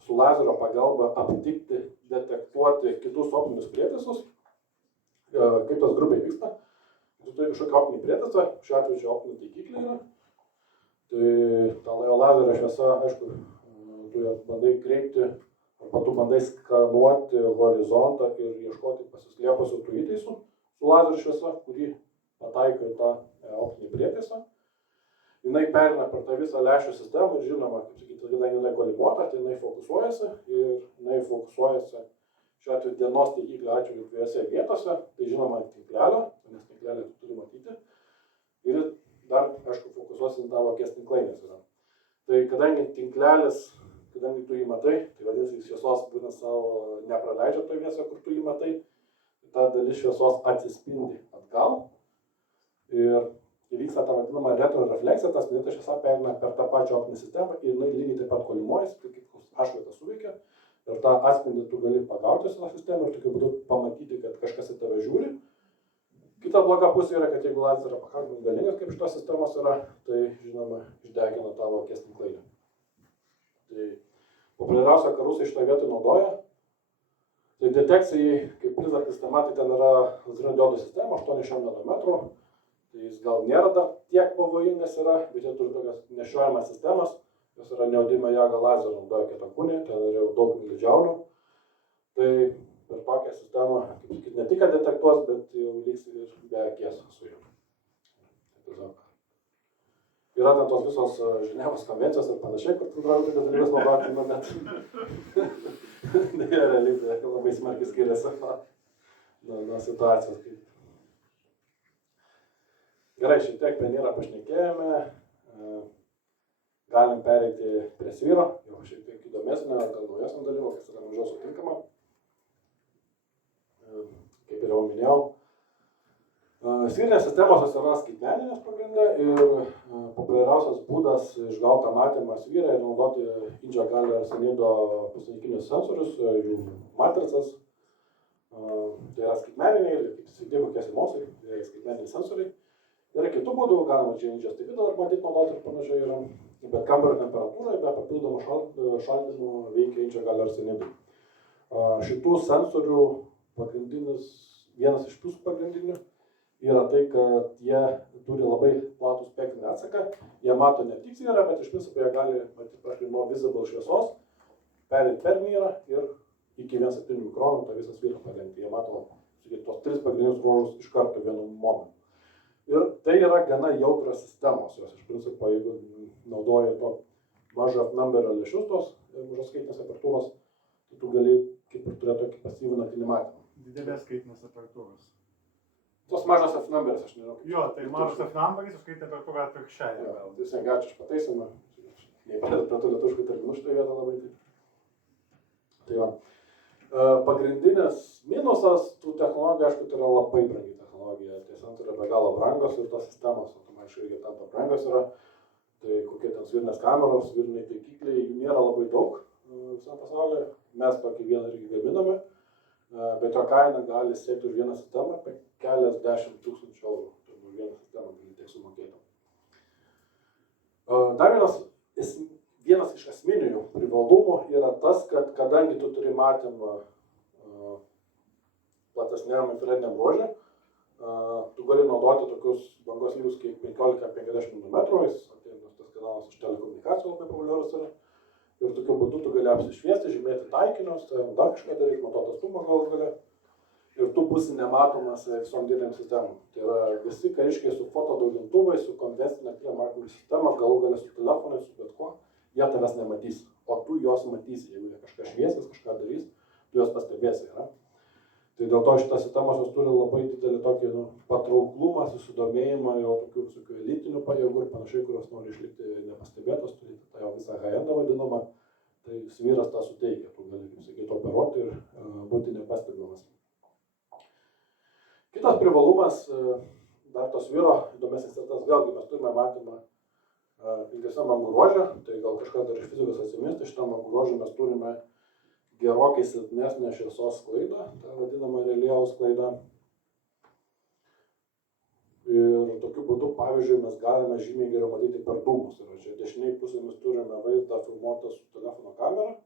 su lazerio pagalba aptikti, detektuoti kitus optinius prietaisus. Kaip tas grubiai vyksta? Tu turi kažkokį optinį prietaisą, šiuo atveju čia optinį taikiklį yra. Tai ta lazerio šviesa, aišku, tu ją bandai kreipti, arba tu bandai skanuoti horizontą ir ieškoti pasislėpusių tų įtaisų su lazerio šviesa, kurį pataiko į tą optinį prietaisą. Jinai perina per tą visą lęšių sistemą ir žinoma, kaip sakyti, kadangi jinai kolimuota, tai jinai fokusuojasi ir jinai fokusuojasi šiuo atveju dienos taikiklio atveju dviejose vietose, tai žinoma ant tinklelio, nes tinklelį tu turi matyti. Ir dar, aišku, fokusuosi ant tavo akies tinklainės yra. Tai kadangi tinklelis, kadangi tu jį matai, tai vadinasi, šviesos būtent savo nepraleidžia toje vietoje, kur tu jį matai, ta dalis šviesos atsispindi atgal ir įvyksta ta vadinama retrorefleksija, tas spindėta šviesa pereina per tą pačią optinę sistemą ir jinai lygiai taip pat kolimuojasi, tai kaip atšvaitas suveikia ir tą atspindį tu gali pagauti su tą sistemą ir tokiu būdu pamatyti, kad kažkas į tave žiūri. Kita bloga pusė yra, kad jeigu lazeris yra pakankamai galingas, kaip šitos sistemos yra, tai žinoma išdegina tavo akies tinklainę. Tai populiariausia, ką rusai šitoje vietoje naudoja, tai detekcijai, kaip prizar sistema, tai ten yra lazerinio diodo sistema, 800 nanometrų, tai jis gal nėra dar tiek pavojingas yra, bet jie turi tokias nešiojamas sistemas, jos yra neaudimo jėga lazerio, naudoja ketakūnį, ten yra jau daug miližiaulių. Tai per tokią sistemą, kaip sakyti, ne tik detektuos, bet jau liks ir be akies su juo. Yra ten tos visos Ženevos konvencijos ir panašiai, kur tu draudži, kad dalykas naudoti, bet dėja realybė labai smarkiai skiriasi nuo situacijos. Gerai, šiek tiek apie nyrą pašnekėjome, galim pereiti prie svyro, jau šiek tiek įdomesnio, gal naujesnio dalyvo, kas yra mažiau sutinkama. Kaip ir jau minėjau, svyrinės sistemos yra skaitmeninės pagrinde ir populiariausias būdas išgauti matymą svyrą ir naudoti Indžio galio arsenido puslaikinius sensorius, jų matricas. Tai yra skaitmeniniai, kaip įsivaizduoja kokie simosai, tai skaitmeniniai sensoriai. Yra kitų būdų, galima čia Indžio stebėdą matyti naudoti ir panašiai yra, bet kambario temperatūroje be papildomų šaldymų veikia Indžio galio arsenidai. Šitų sensorių vienas iš pliusų pagrindinių yra tai, kad jie turi labai platų spektrinį atsaką. Jie mato ne tik svyrą, bet iš principo jie gali matyti nuo visible šviesos, perėti per nyrą ir iki 1,7 mikronų tą visą svyrą padengti. Jie mato tos 3 pagrindinius bruožus iš karto vienu momentu. Ir tai yra gana jautrios sistemos. Jos iš principo, jeigu naudoji to mažo numberio lęšius, tos mažos skaitinės apertūros, tai tu gali kaip ir turėti tokį pasyvų naktinį matymą. Didelės skaitinės apertūros. Tos mažas F-numberis, aš nežinau. Jo, tai mažas F-numberis, o skaitinė apertūra atvirkščiai. Jo, tai sengačiai aš pataisymą. Neįpėdėt prie tų lietuviškų terminų šitoje vietoje labai taip. Tai va. Pagrindinis minusas tų technologijų, aišku, tai yra labai brangi technologija. Tie sensoriai yra be galo brangos ir tos sistemos automatiškai irgi tampa brangos yra. Tai kokie ten svyrinės kameros, svyriniai taikikliai, jų nėra labai daug visam pasaulyje. Mes tokį vieną irgi gaminame, bet jo kaina gali siekti už vieną sistemą apie keliasdešimt tūkstančių eurų. Tai už vieną sistemą gali tiek sumokėti. Dar vienas iš esminių privalumų yra tas, kad kadangi tu turi matymą platesniam infrarediniam ruože, tu gali naudoti tokius bangos lygius kaip 15-50 mm, tas kanalas iš telekomunikacijų labai populiarus yra. Ir tokiu būdu tu gali apsišviesti, žymėti taikinius, dar kažką daryti, matuoti atstumą galų gale. Ir tu būsi nematomas visom didelėm sistemom. Tai yra visi kariškiai su fotodaugintuvais, su konvencinė telemarketingo sistema, galų gale su telefonais, su bet kuo, jie tavęs nematys. O tu juos matysi, jeigu jie kažką šviesis, kažką darys, tu juos pastebėsi. Yra. Tai dėl to šitas sistemos jos turi labai didelį tokį patrauklumą, susidomėjimą, jau tokių visokių elitinių pajėgų ir panašiai, kurios nori išlikti nepastebėtos, turi tą jau visą high-endą vadinamą, tai svyras tą suteikia, tu gali, kaip sakyti, operuoti ir būti nepastebimas. Kitas privalumas, dar to svyro įdomesnis ir tas, vėlgi mes turime matymą ilgesniam bangų ruože, tai gal kažką dar iš fizikos atsimins, tai šitam bangų ruože mes turime gerokai silpnesnę šviesos sklaidą, tą vadinamą reliejaus sklaidą. Ir tokiu būdu, pavyzdžiui, mes galime žymiai geriau matyti per dūmus. Ir čia dešiniai pusėje mes turime vaizdą filmuotą su telefono kamera,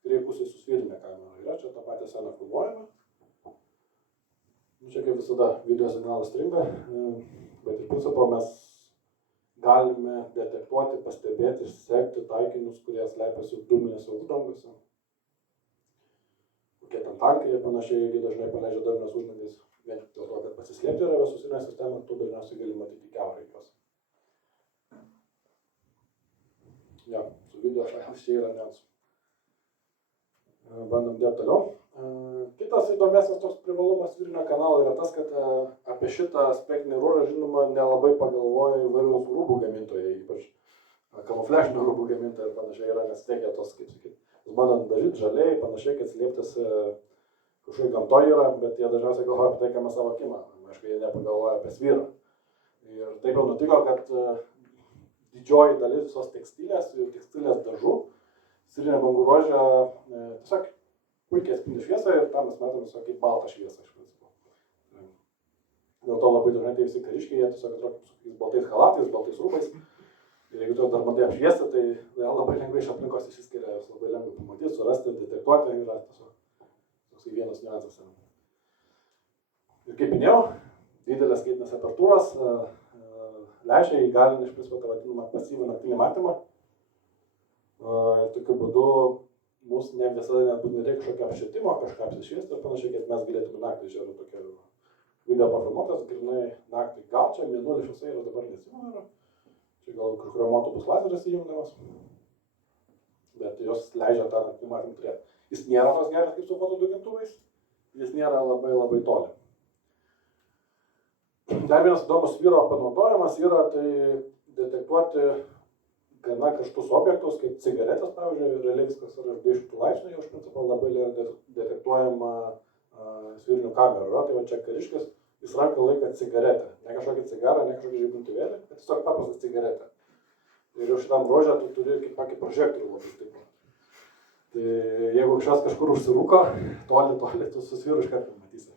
kairėje pusėje su svyrinė kamera. Ir čia tą patį seną filmuojame. Čia kaip visada video signalas stringa, bet iš principo mes galime detektuoti, pastebėti, sekti taikinius, kurie slepiasi dūminėse uždangose. Kokie ten tankai, jie panašiai, jie dažnai paleidžia darbinės uždangas, vien dėl to, kad pasislėpti yra visusine sistema, tu dažniausiai gali matyti kiaurai juos. Ja, su video šaliams čia yra niuansų. Bandom dėti toliau. Kitas įdomesnis toks privalumas svyrinio kanalo yra tas, kad apie šitą spektrinį ruožą, žinoma, nelabai pagalvoja įvairių rūbų gamintojai, ypač kamufliažinių rūbų gamintojai ir panašiai yra, nes tiekia tos, kaip sakyti, bandant dažyti žaliai, panašiai, kad slėptis kažkokiai gamtoje yra, bet jie dažniausiai galvoja apie tai, ką mes savo akimą. Aišku, jie nepagalvoja apie svyrą. Ir taip jau nutiko, kad didžioji dalis visos tekstilės dažų sirinė bangų rožė tiesiog puikiai atspindi šviesą ir tam mes matome tokį baltą šviesą iš principo. Dėl to labai dažnai tai visi kariškiai, jie tiesiog atrodo su tokiais baltais halatais, baltais rūbais. Ir jeigu tu dar bandai apšviesti, tai labai lengvai iš aplinkos išsiskiria, jas labai lengvai pamatyti, surasti, detektuoti, yra tiesiog toksai vienas niuansas. Ir kaip minėjau, didelės skaitinės apertūros leidžia įgalina iš principo tą vadinamą pasyvų naktinį matymą. Ir tokiu būdu mūsų ne visada nebūtinai reikia kažkokio apšvietimo, kažką apsišviesti ir panašiai, kad mes galėtume naktį žiūrėti tokia video pafilmuotas, grinai naktį gal čia mėnulio šviesa yra dabar nesimenu. Čia gal chromuotų bus lazeris įjungiamas, bet jos leidžia tą naktinį matymą turėti. Jis nėra tos geras kaip su fotodugintuvais, jis nėra labai toli. Dar vienas įdomus vyro panaudojimas yra tai detektuoti gana karštus objektus, kaip cigaretės, pavyzdžiui, realiai viskas yra 200 laipsnių, jau iš principo labai detektuojama svirinių kamerų yra, tai va čia kariškis, jis ranką laiko cigaretę, ne kažkokį cigarą, ne kažkokį žibintuvėlį, bet tiesiog paprastą cigaretę. Ir jau šitam rožę tu turi kaip tokį prožektorių labai stiprų. Tai jeigu kažkur užsirūko, toli tu su sviru iš karto matysi,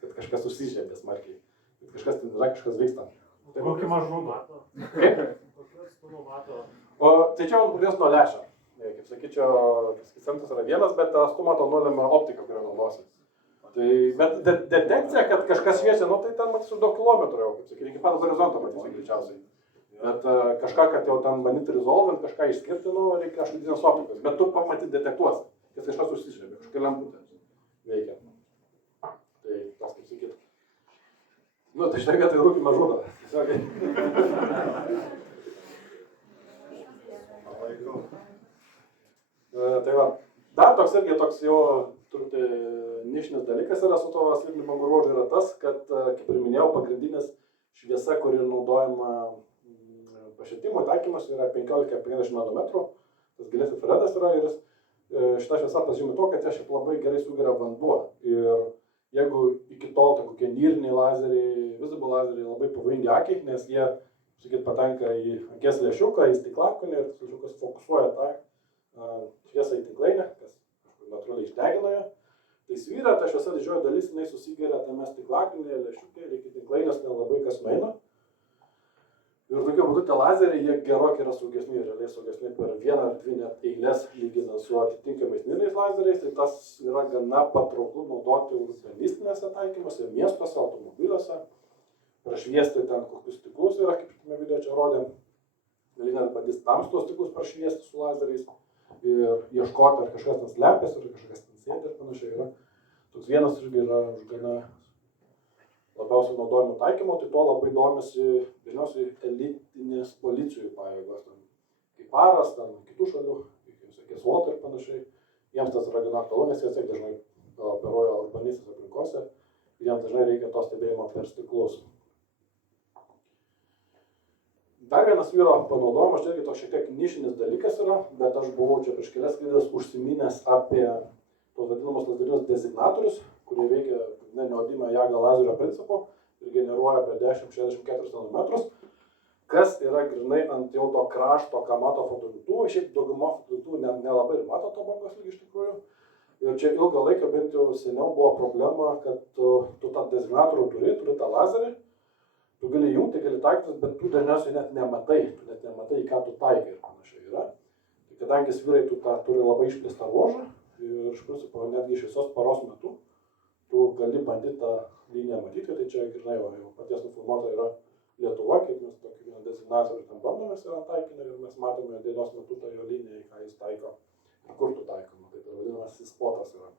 kad kažkas užsižiebė smarkiai, kad kažkas ten yra, kažkas vyksta. Kokį mažų mato? Kaip? Kokiu atstumu mato? Tai čia priklauso nuo lęšio. Kaip sakyčiau, centras yra vienas, bet atstumą to nulemia optika, kurią naudosi. Bet detekcija, kad kažkas šviečia, tai ten matysiu daug kilometrų jau, kaip sakyti, iki pat horizonto matysiu greičiausiai. Bet kažką, kad jau ten bandyti resolvint, kažką išskirti, reikia kažkaip didesnės optikos. Bet tu pamatyti detektuosi, kad kažkas užsižiebė, kažkokia lemputė veikia. Tai tas kaip sakyti. Tai štai vietoj rūkimą žudą. Tai va, dar toks irgi toks jau nišinis dalykas yra su to svirinių bangų ruožu yra tas, kad, kaip ir minėjau, pagrindinis šviesa, kuri naudojama pašvietimui, taikymas yra 15-50 nanometrų, tas gilės infraredas yra ir šita šviesa pasižymi to, kad čia šiaip labai gerai sugeria vanduo. Ir jeigu iki tol kokie nyriniai lazeriai, visible lazeriai labai pavojingi akiai, nes jie, patenka į akies lęšiuką, į stiklakonį ir tas lęšiukas fokusuoja tą šviesą į tinklainę, kas natūraliai išdegina ją. Tai svyra, ta šviesa didžioji dalis, jinai susigeria tame stiklakonėje, lęšiuke ir iki tinklainės nelabai kas nueina. Ir tokiu būdu tie lazeriai, jie gerokai yra saugesni, realiai saugesni per vieną ar dvi net eilės lyginant su atitinkamais nyriniais lazeriais. Tai tas yra gana patrauklu naudoti urbanistinėse taikymuose, miestuose, automobiliuose. Prašviesti ten kokius stiklus yra, kaip šitame video čia rodėm. Gali net bandys tamstos stiklus prašviesti su lazeriais. Ir ieškoti, ar kažkas ten slepiasi, ar kažkas ten sėdi ir panašiai yra. Toks vienas irgi yra už gana labiausiai naudojimų taikymo, tai to labai domisi dažniausiai elitinės policijų pajėgos, kaip Paras, ten kitų šalių, kaip SWAT ir panašiai. Jiems tas yra gana aktualu, nes jie dažnai operuoja urbanistės aplinkose ir jiems dažnai reikia to stebėjimo per stiklus. Dar vienas vyro panaudojimas, čia irgi toks šiek tiek nišinis dalykas yra, bet aš buvau čia prieš kelias klaidas užsiminęs apie tos vadinamus lazerinius designatorius, kurie veikia neodimą jagą lazerio principu ir generuoja apie 10-64 nanometrus, kas yra grinai ant jau to krašto, ką mato fotodugintuvai, šiaip dauguma fotodugintuvų nelabai ir mato to bangos lygį iš tikrųjų. Ir čia ilgą laiką, bent jau seniau, buvo problema, kad tu tą designatorių turi tą lazerį. Tu gali jungti, gali taikytis, bet tu dažniausiai net nematai, į ką tu taikai ir panašiai yra. Tai kadangi svyrai tu turi labai išplėstą ruožą ir iš principo netgi šviesos paros metu tu gali bandyti tą liniją matyti, tai čia grinai jau paties nufilmuota yra Lietuva, kaip mes tokį vieną designatorių tam bandomės yra taikinę ir mes matome dienos metu tą jo liniją, ką jis taiko ir kur tu taikoma, tai vadinamas spotas yra.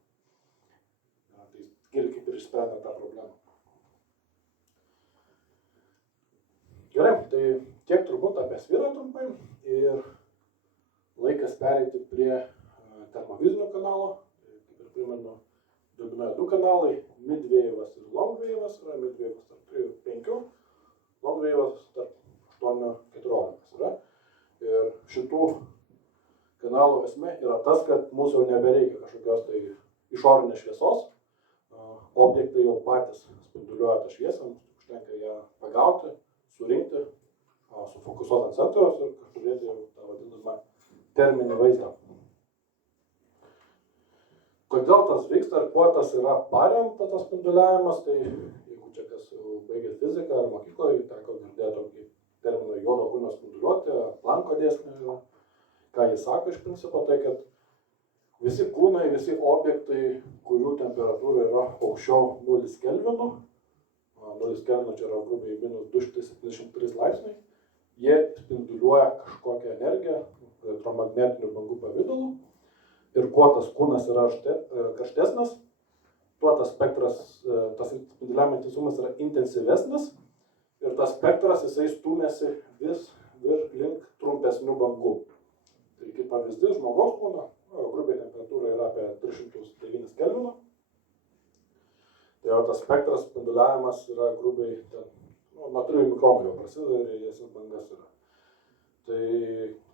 Tai kaip ir išsprendė tą problemą. Gerai, tai tiek turbūt apie svyrą trumpai ir laikas pereiti prie termovizinių kanalų. Kaip ir primenu, dominuoja du kanalai, midwave'as ir longwave'as, yra midwave'as tarp 3-5, longwave'as tarp 8-14 yra. Ir šitų kanalų esmė yra tas, kad mūsų jau nebereikia kažkokios tai išorinės šviesos. Objektai jau patys spinduliuoja tą šviesą, užtenka ją pagauti, surinkti, sufokusuoti ant sensoriaus ir turėti jau tą vadinamą terminį vaizdą. Kodėl tas vyksta ir kuo tas yra paremta, tas spinduliavimas, tai jeigu čia kas jau baigė fiziką ar mokykloje, teko girdėti tokį terminą juodo kūno spinduliuotė, Planko dėsnį. Ką jis sako iš principo, tai kad visi kūnai, visi objektai, kurių temperatūra yra aukščiau 0 kelvinų, 0 kelvinų čia yra grubiai minus 273 laipsniai, jie spinduliuoja kažkokią energiją elektromagnetinių bangų pavidalu. Ir kuo tas kūnas yra karštesnis, tuo tas spektras, tas spinduliavimo intensyvumas yra intensyvesnis ir tas spektras jisai stūmėsi vis link trumpesnių bangų. Tai kaip pavyzdys, žmogaus kūno, grubiai temperatūra yra apie 309 kelvinų. Tai jau tas spektras spinduliavimas yra grubiai ten, nuo 3 mikronų jau prasideda ir jas bangas yra. Tai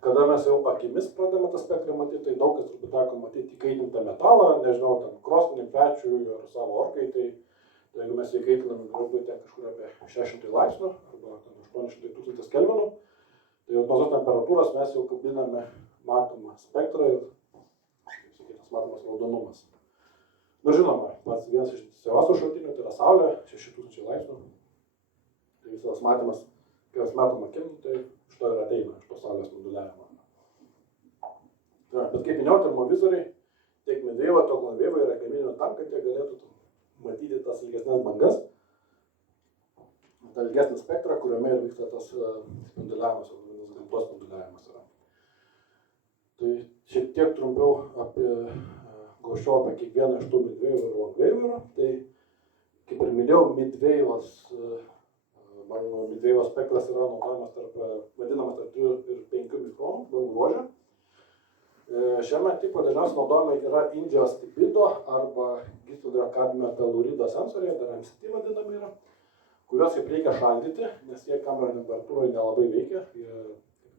kada mes jau akimis pradėjome tą spektrą matyti, tai daug kas turbūt teko matyti įkaitintą metalą, nežinau, ten krosnį, pečių ar savo orkaitai. Tai jeigu mes įkaitiname grubiai ten kažkur apie 600 laipsnių arba 800 tūkstantis kelvinų, tai jau nuo tos temperatūros mes jau kabiname matomą spektrą ir, kaip sakytas, matomas raudonumas. Nu žinoma, pats vienas iš intensyviausių šaltinių, tai yra Saulė, 6000 laipsnių. Tai visas matymas, kai mes matom akim, tai iš to ir ateina, iš to Saulės spinduliavimo. Bet kaip minėjau, termovizoriai, tiek Medvejevo, tiek Longvejevo yra gaminami tam, kad jie galėtų matyti tas ilgesnės bangas, tą ilgesnį spektrą, kuriame ir vyksta tas spinduliavimas, gamtos spinduliavimas yra. Tai šiek tiek trumpiau glausčiau apie kiekvieną iš tų Medvejevo ir Longvejevo. Tai kaip ir minėjau, mano Medvejevo spektras yra naudojamas vadinamas tarp 3 ir 5 mikronų bangų ruože. Šiame tipo dažniausiai naudojami yra Indijos tipido arba gyvsidabrio kadmio telurido sensoriai, dar MCT vadinami yra, kuriuos kaip reikia šaldyti, nes jie kameros temperatūroje nelabai veikia, jie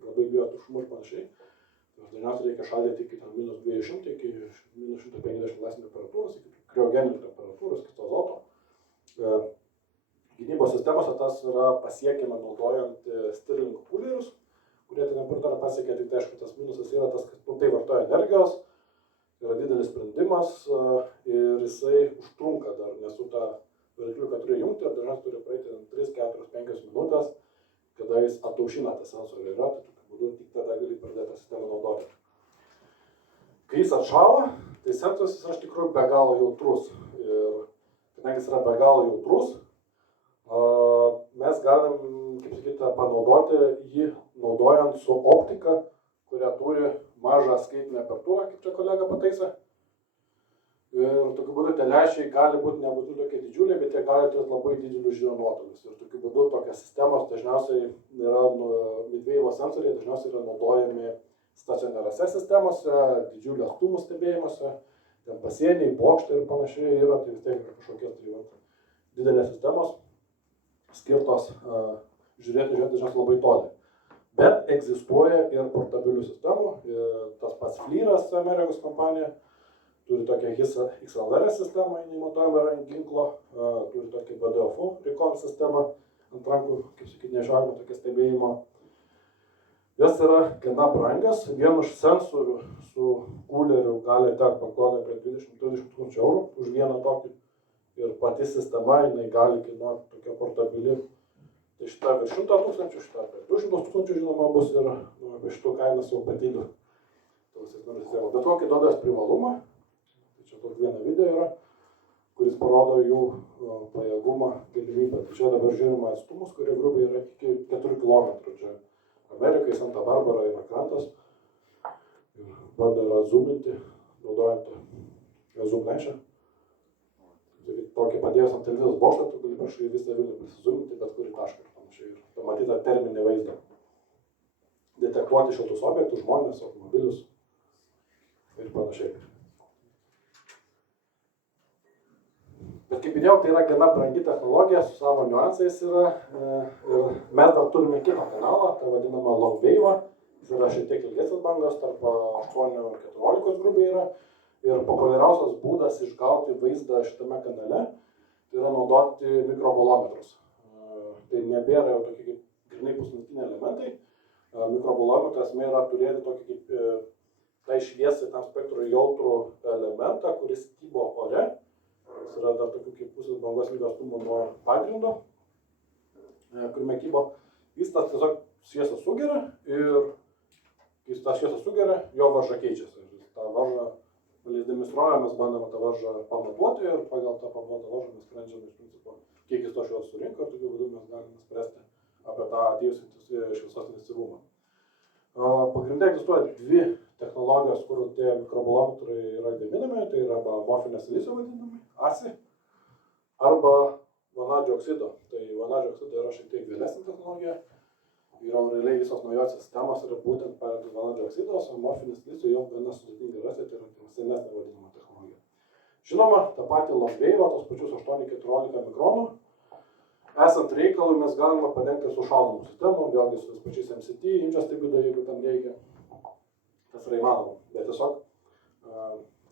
labai bijo tušumų ir panašiai. Dažniausiai reikia šaldyti iki minus 200, iki minus 150 laipsnių temperatūros, iki kriogeninių temperatūros, iki azoto. Gynybos sistemose tas yra pasiekiama naudojant Stirling kulerius, kurie tą temperatūrą pasiekia, tik tai aišku, tas minusas yra tas, kad tai vartoja energijos, yra didelis sprendimas ir jisai užtrunka dar, nes su tą varikliuką turi jungti ir dažniausiai turi praeiti 3, 4, 5 minutės, kada jis ataušina tą sensorį yra, tai tokiu būdu tik tada gali pradėti tą sistemą naudoti. Kai jis atšąla, tai sensoris yra iš tikrųjų be galo jautrus ir kadangi jis yra be galo jautrus, mes galim, kaip sakyti, panaudoti jį naudojant su optika, kurią turi mažą skaitinę apertūrą, kaip čia kolega pataisė. Ir tokiu būdu tie lęšiai gali būti nebūtinai tokie didžiuliai, bet jie gali turėti labai didelius žinių nuotolius. Ir tokiu būdu tokios sistemos dažniausiai yra, Medvejevo sensoriai dažniausiai yra naudojami stacionariose sistemose, didžiulio atstumų stebėjimuose, ten pasieniai, bokštai ir panašiai yra, tai vis tiek yra kažkokios didelės sistemos skirtos žiūrėti dažniausiai labai toli. Bet egzistuoja ir portabilių sistemų. Tas pats FLIRas, Amerikos kompanija, turi tokią XLR sistemą, neįmontuojama yra ant ginklo, turi tokį BDFU Recon sistemą ant rankų, kaip sakyti, nešiojama tokia stebėjimo. Jos yra gana brangios, vienu iš sensorių su kuleriu gali tekti pakloti apie 20-30 tūkstančių eurų už vieną tokį. Ir pati sistema, jinai gali kainuoti tokia portabili. Tai šita virš 100 tūkstančių, šita apie 200 tūkstančių žinoma bus ir apie šitų kainas jau patyliu. Bet kokį duodas privalumą, tai čia toks vieną video yra, kuris parodo jų pajėgumą, galimybę. Tai čia dabar žiūrima atstumus, kurie grubiai yra iki 4 km. Čia Amerikai, Santa Barbara yra krantas. Bando yra zoominti, naudojant zoom lęšį. Tokį padėjus ant televizijos bokštą, tu gali prašai visą Vilnių prisizoominti, bet kurį tašką ir panašiai. Ir pamatyti tą terminį vaizdą. Detektuoti šiltus objektus, žmonės, automobilius ir panašiai. Bet kaip minėjau, tai yra gana brangi technologija, su savo niuansais yra. Ir mes dar turime kitą kanalą, tą vadinamą Longvejevo. Jis yra šiek tiek ilgesnis bangos, tarp 8-14 grubiai yra. Ir populiariausias būdas išgauti vaizdą šitame kanale tai yra naudoti mikrobolometrus. Tai nebėra jau tokie kaip grinai pusnatiniai elementai. Mikrobolometro esmė yra turėti tokį kaip tai šviesai tam spektrui jautrų elementą, kuris kybo ore. Jis yra dar tokių kaip pusės bangos lygio atstumo nuo pagrindo, kuriame kybo. Jis tas tiesiog šviesą sugeria ir kai tą šviesą sugeria, jo varža keičiasi. Ta varža, paleisdami srovę, mes bandome tą varžą pamatuoti ir pagal tą pamatuotą varžą mes sprendžiame iš principo, kiek jis to šviesos surinko ir tokiu būdu mes galime spręsti apie tą atėjusią šviesos intensyvumą. Pagrindai egzistuoja dvi technologijos, kur tie mikrobolometrai yra gaminami, tai yra morfinio silicio vadinami, ASI, arba vanadžio oksido. Tai vanadžio oksido yra šiek tiek vėlesnė technologija. Yra realiai visos naujos sistemos yra būtent paremtos vanadžio oksidos, o morfinis silicio jau gana sudėtingai rasti, tai yra senesnė vadinama technologija. Žinoma, tą patį long wave, tos pačius 8-14 mikronų, esant reikalui mes galime padengti su šaldomų sistemų, vėlgi su tais pačiais MCT, Injustibido, jeigu tam reikia. Tas yra įmanoma, bet tiesiog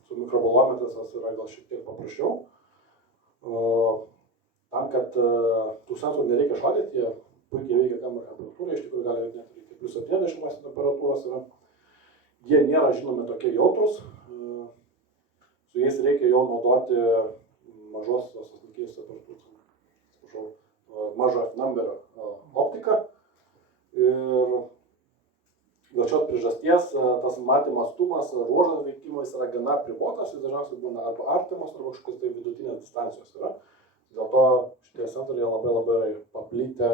su mikrobolometrais tas yra gal šiek tiek paprasčiau. Tam, kad tų sensorių nereikia šaldyti, jie puikiai veikia kamerų temperatūrai, iš tikrųjų gali net iki plus 70 temperatūros yra. Jie nėra žinomi tokie jautrus, su jais reikia jau naudoti mažos mažo numberio optiką. Ir dėl šios priežasties tas matymo atstumas, ruožas veikimo jis yra gana apribotas, jis dažniausiai būna arba artimas, arba kažkokios tai vidutinės distancijos yra. Dėl to šitie sensoriai labai paplitę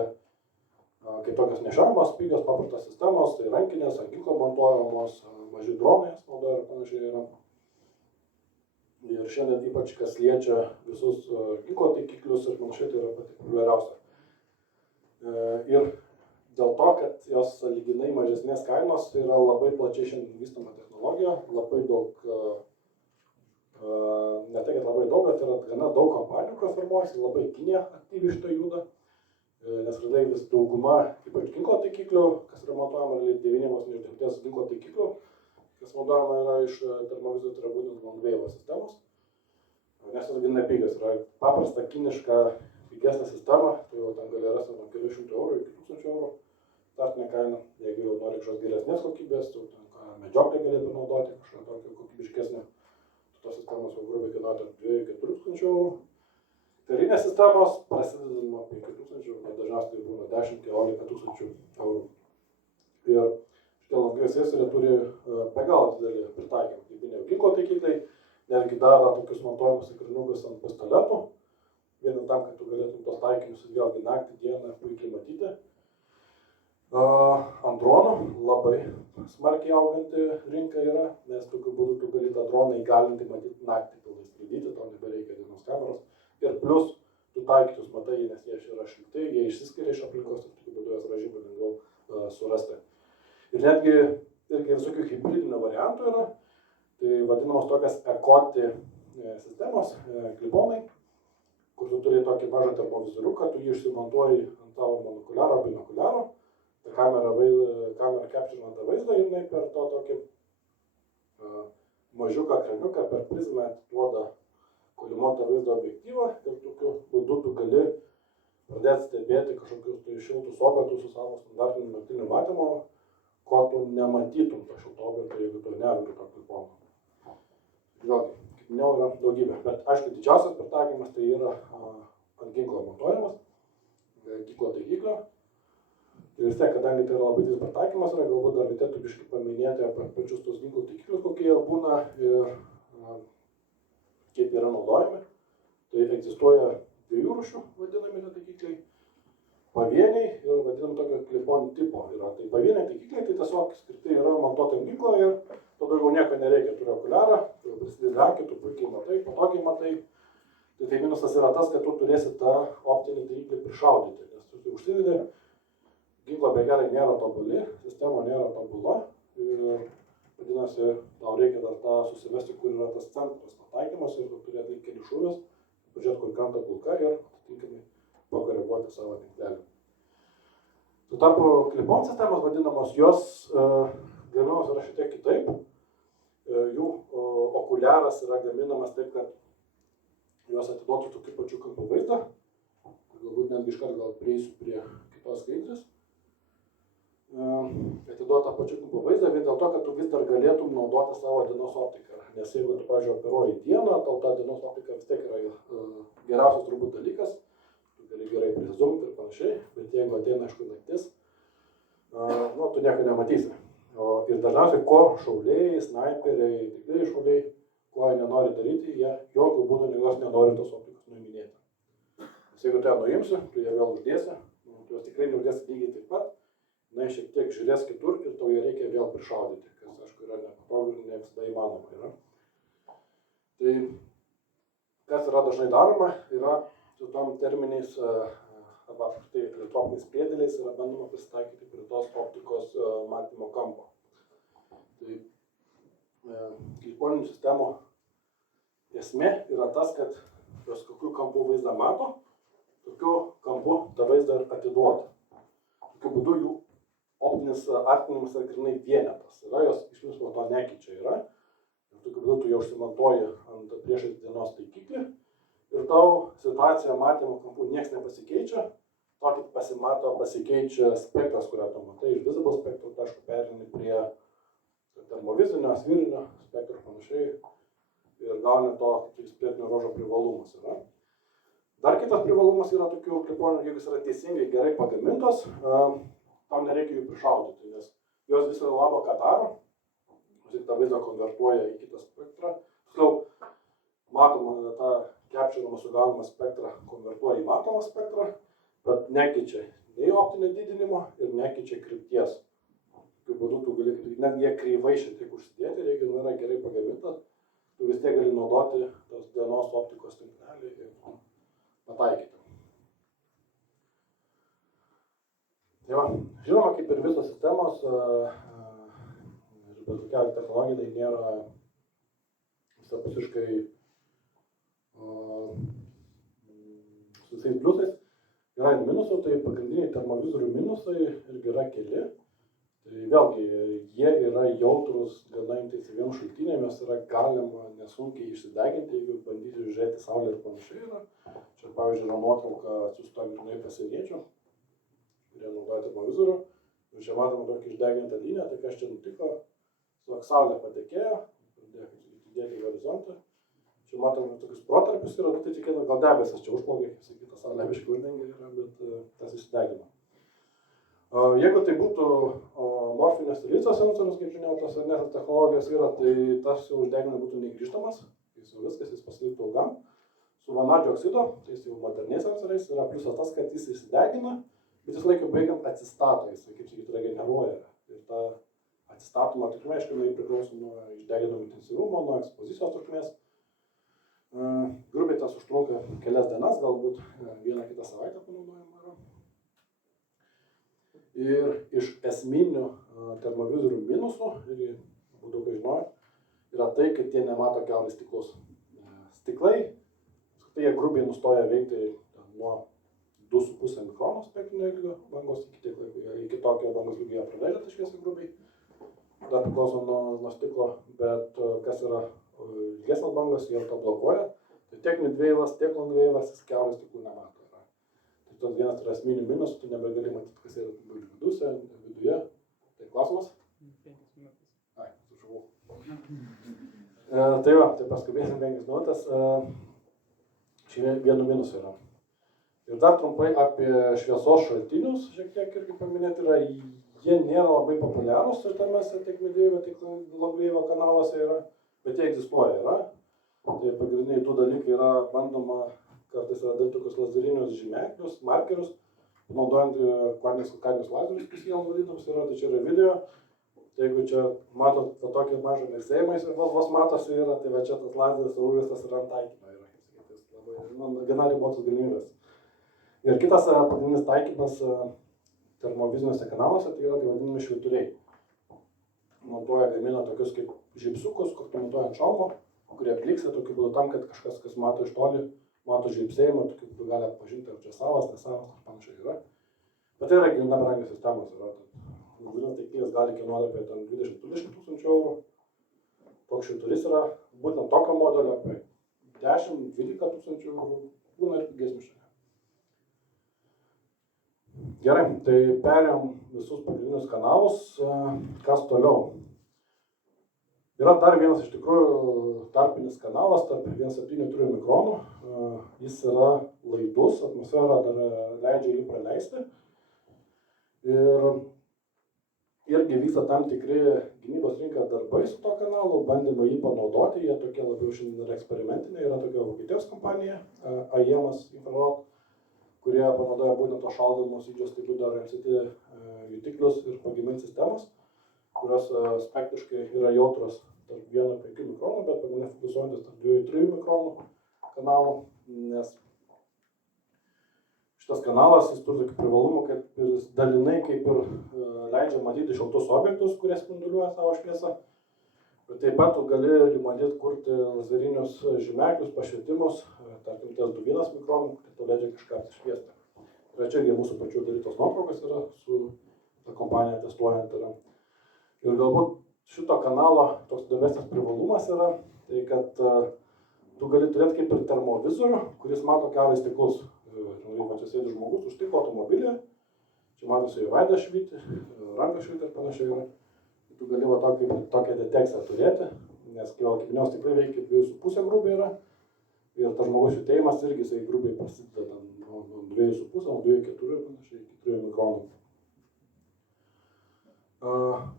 kaip tokios nešiojamos, pigios, paprastos sistemos, tai rankinės, ant ginklo montuojamos, maži dronai naudoja ir panašiai yra. Ir šiandien ypač kas liečia visus ginklo taikiklius ir panašiai, tai yra pati populiariausia. Ir dėl to, kad jos lyginai mažesnės kainos, tai yra labai plačiai šiandien vystoma technologija, labai daug, ne tai, kad labai daug, bet yra gana daug kompanijų, kurios formuojasi, labai Kinija aktyviai šitą juda, nes realiai vis dauguma, ypač ginklo taikiklių, kas yra montuojama, realiai 9 ginklo taikiklių, kas naudojama yra iš termovizijų, tai yra būtent long wave sistemos, nes jos gana pigios, yra paprasta kiniška pigesnė sistema, tai jau ten gali rasti nuo kelių šimtų eurų iki 1000 eurų startinė kaina, jeigu jau nori kažkokios geresnės kokybės, tai medžioklė galėtų naudoti kažką tokio kokybiškesnio, tos sistemos jau grubiai kainuoja tarp 2-4 tūkstančių eurų. Karinės sistemos prasideda nuo 5 tūkstančių, bet dažniausiai būna 10-15 tūkstančių eurų. Ir šitie long wave sensoriai turi be galo didelį pritaikymą, kaip minėjau, ginklo taikikliai, netgi daro tokius montuojamus ekranukus ant pistoletų, vien tam, kad tu galėtum tos taikinius vėlgi naktį, dieną puikiai matyti. Ant dronų labai smarkiai auganti rinka yra, nes tokiu būdu tu gali tą droną įgalinti matyti naktį, pilnai skraidyti, tau nebereikia dienos kameros. Ir plus, tu taikytus matai, nes jie yra šilti, jie išsiskiria iš aplinkos ir tokiu būdu jas yra žymiai lengviau surasti. Ir netgi irgi visokių hibridinių variantų yra, tai vadinamos tokias ekoti sistemos, kliponai, kur tu turi tokį mažą termovizoriuką, tu jį išsimontuoji ant tavo monokuliaro, binokuliaro, ta kamera capturina tą vaizdą ir jinai per to tokį mažiuką ekraniuką per prizmę atiduoda kolimuotą vaizdo objektyvą ir tokiu būdu tu gali pradėti stebėti kažkokius tai šiltus objektus su savo standartiniu naktiniu matymu, ko tu nematytum to šilto objekto, jeigu tu nerangi to klipono. Vėlgi, kaip minėjau, yra daugybė, bet aišku, didžiausias pritaikymas tai yra ant ginklo montuojamas, ginklo taikiklio. Ir vis tiek, kadangi tai yra labai didelis pritaikymas, yra galbūt dar reikėtų biškį paminėti apie pačius tos ginklų taikiklius, kokie jie būna ir kaip yra naudojami. Tai egzistuoja dviejų rūšių vadinami taikikliai, pavieniai ir vadinam tokio kliponų tipo yra. Tai pavieniai taikikliai tai tiesiog skirti yra montuotam ginklo ir to daugiau nieko nereikia, turi okuliarą, tu prisidedi akį, tu puikiai matai, patogiai matai. Tai minusas yra tas, kad tu turėsi tą optinį taikiklį prišaudyti, nes tu užsidedi, ginklo begelai nėra tobuli, sistema nėra tobula ir vadinasi, tau reikia dar tą susivesti, kur yra tas centras pataikymas ir tu turi atlikti keli šūvius, pažiūrėti, kur krenta kulka ir atitinkamai pakoreguoti savo tinklelį. Tuo tarpu klipon sistemos vadinamos, jos gaminamos yra šiek tiek kitaip. Jų okuliaras yra gaminamas taip, kad juos atiduotų tokiu pačiu kampu vaizdą. Galbūt netgi iškart gal prieisiu prie kitos skaidrės. Atiduota pačiu kampu vaizdą vien dėl to, kad tu vis dar galėtum naudoti savo dienos optiką. Nes jeigu tu, pavyzdžiui, operuoji dieną, tau ta dienos optika vis tiek yra geriausias turbūt dalykas. Tu gali gerai prizumti ir panašiai, bet jeigu ateina, aišku, naktis, tu nieko nematysi. Ir dažniausiai, ko šauliai, snaiperiai, tikrai šauliai, ko jie nenori daryti, jie jokių būdų jos nenori tos optikos nuiminėti. Nes jeigu tu ją nuimsi, tu ją vėl uždėsi, tu jos tikrai neuždėsi lygiai taip pat, šiek tiek žiūrės kitur ir tau ją reikia vėl prišaudyti, kas, aišku, yra nepatogu ir ne visada įmanoma yra. Tai, kas yra dažnai daroma, yra su tom terminiais arba tai elektropiniais priedėliais yra bandoma prisitaikyti prie tos optikos matymo kampo. Tai kliponinių sistemų esmė yra tas, kad jos kokiu kampu vaizdą mato, tokiu kampu tą vaizdą ir atiduoda. Tokiu būdu jų optinis artinimas yra grinai vienetas. Jos iš principo to nekeičia yra. Ir tokiu būdu tu jau užsimontuoji ant priešais dienos taikiklį ir tau situacija matymo kampų niekas nepasikeičia. Tokį pasikeičia spektras, kurią tu matai iš visible spektro, aišku, perini prie termovizinio, svirinio spektro ir panašiai ir gauni to spėtinio rožo privalumas yra. Dar kitas privalumas yra tokių kliponų, jeigu jis yra teisingai gerai pagamintos, tam nereikia jų prišaudyti, nes jos viso labo ką daro, tą vaizdą konvertuoja į kitą spektrą. Tiksliau, matomą tą capturimą sugaunamą spektrą konvertuoja į matomą spektrą, bet nekeičia nei optinio didinimo ir nekeičia krypties. Tokiu būdu tu gali, netgi jie kreivai šiek tiek užsidėti, ir jeigu yra gerai pagaminta, tu vis tiek gali naudoti tos dienos optikos tinklelį ir pataikyti. Tai va, žinoma, kaip ir visos sistemos, ir bet kokia technologija tai nėra visapusiškai su visais pliusais. Yra ir minusų, tai pagrindiniai termovizorių minusai irgi yra keli. Tai vėlgi, jie yra jautrus gana intensyviems šaltiniams, jos yra galima nesunkiai išsideginti, jeigu bandyti žiūrėti saulę ir panašiai yra. Čia, pavyzdžiui, yra nuotrauka atsiųsta grynai pasieniečių, kurie naudoja termovizorių. Ir čia matome tokį išdegintą liniją, tai kas čia nutiko, saulė patekėjo, pradėjo judėti į horizontą. Čia matome tokius protarpius yra, tai tikėtina gal debesis čia užplaukė, kaip sakyta, saulė biškai uždengia yra, bet tas įsidegino. Jeigu tai būtų morfinio silicio sensorius, kaip žinėjau, tos senesnės technologijos yra, tai tas uždeginimas būtų negrįžtamas, jis jau viskas, jis pasiliktų ilgam. Su vanadžio oksido, tai jis jau moderniais sensoriais, yra pliusas tas, kad jis įsidegina, bet jis laiką baigiant atsistato, jis, kaip sakyti, regeneruoja. Ir ta atsistatoma trukmė, aišku, priklauso nuo išdeginimo intensyvumo, nuo ekspozicijos trukmės. Grubiai tas užtrunka kelias dienas, galbūt vieną kitą savaitę panaudojama yra. Ir iš esminių termovizorių minusų, irgi daug ką žinojo, yra tai, kad jie nemato kiaurai stiklus. Stiklai, jie grubiai nustoja veikti nuo 2,5 mikrono spektrinio ilgio bangos iki tokio bangos lygio jie praleidžia tą šviesą grubiai. Dar priklauso nuo stiklo, bet kas yra ilgesnės bangos, jie to blokuoja. Tai tiek midveivas, tiek longveivas, jis kiaurai stiklų nemato. Tai tos vienas yra esminių minusų, tu nebegali matyti, kas yra viduje. Tai klausimas? 5 minutės. Ai, sužavau. Tai va, tai paskubėsim 5 minutės. Čia vienu minusu yra. Ir dar trumpai apie šviesos šaltinius, šiek tiek irgi paminėti yra. Jie nėra labai populiarūs šitame tiek midveivo, tiek longveivo kanaluose yra, bet jie egzistuoja yra. Tai pagrindiniai tų dalykai yra bandoma kartais yra daryti tokius lazerinius žymeklius, markerius, naudojant kvantinius lazerius, kas jie vadinamus yra, tai čia yra video. Tai jeigu čia matot tokį mažą mėgsėjimą, jis vos matosi yra, tai va čia tas lazeris užvestas yra ant taikinio yra. Tai gana ribotas galimybės. Ir kitas pagrindinis taikymas termoviziniuose kanaluose, tai yra tai vadinami švyturiai. Montuoja gamina tokius kaip žybsukus, kur montuoja ant šalmo, kurie bliksia tokiu būdu tam, kad kažkas, kas mato iš toli, mato žybsėjimą, tokiu būdu gali atpažinti, ar čia savas, nesavas, ar panašiai yra. Bet tai yra gana brangios sistemos. Lazerinis taikinys gali kainuoti apie 20-30 tūkstančių eurų. Toks švyturys yra būtent tokio modelio apie 10-12 tūkstančių eurų, būna ir pigesnių šiandien. Gerai, tai perėjom visus pagrindinius kanalus. Kas toliau? Yra dar vienas iš tikrųjų tarpinis kanalas tarp 1,7-3 mikronų. Jis yra laidus, atmosfera dar leidžia jį praleisti. Ir irgi vyksta tam tikri gynybos rinka darbai su to kanalu, bandymai jį panaudoti, jie tokie labiau šiandien yra eksperimentiniai, yra tokia Vokietijos kompanija, AEMAS Infrarot, kurie panaudoja būtent to šaldomus dydžio stiprių dar MCT jutiklius ir pagamint sistemas, kurios spektriškai yra jautros tarp 1,5 mikronų, bet pagrindinai fokusuojantis tarp 2,3 mikronų kanalų, nes šitas kanalas jis turi tokį privalumą, kad jis dalinai kaip ir leidžia matyti šiltus objektus, kurie spinduliuoja savo šviesą. Bet taip pat tu gali bandyti kurti lazerinius žymeklius, pašvietimus, tarkim, ties 2,1 mikronų, tai tu leidžia kažką apsišviesti. Tai čia mūsų pačių darytos nuotraukos yra su ta kompanija testuojant. Ir galbūt šito kanalo toks įdomesnis privalumas yra, tai kad tu gali turėti kaip ir termovizorių, kuris mato kiaurai stiklus. Čia sėdi žmogus už stiklo automobilį, čia matosi jo veidas švyti, rankas švyti ir panašiai yra. Tu gali tokią detekciją turėti, nes akinios stiklai veikia 2,5 grubiai yra. Ir tas žmogus judėjimas irgi jisai grubiai prasideda nuo 2,5, nuo 2,4 ir panašiai iki 3 mikronų.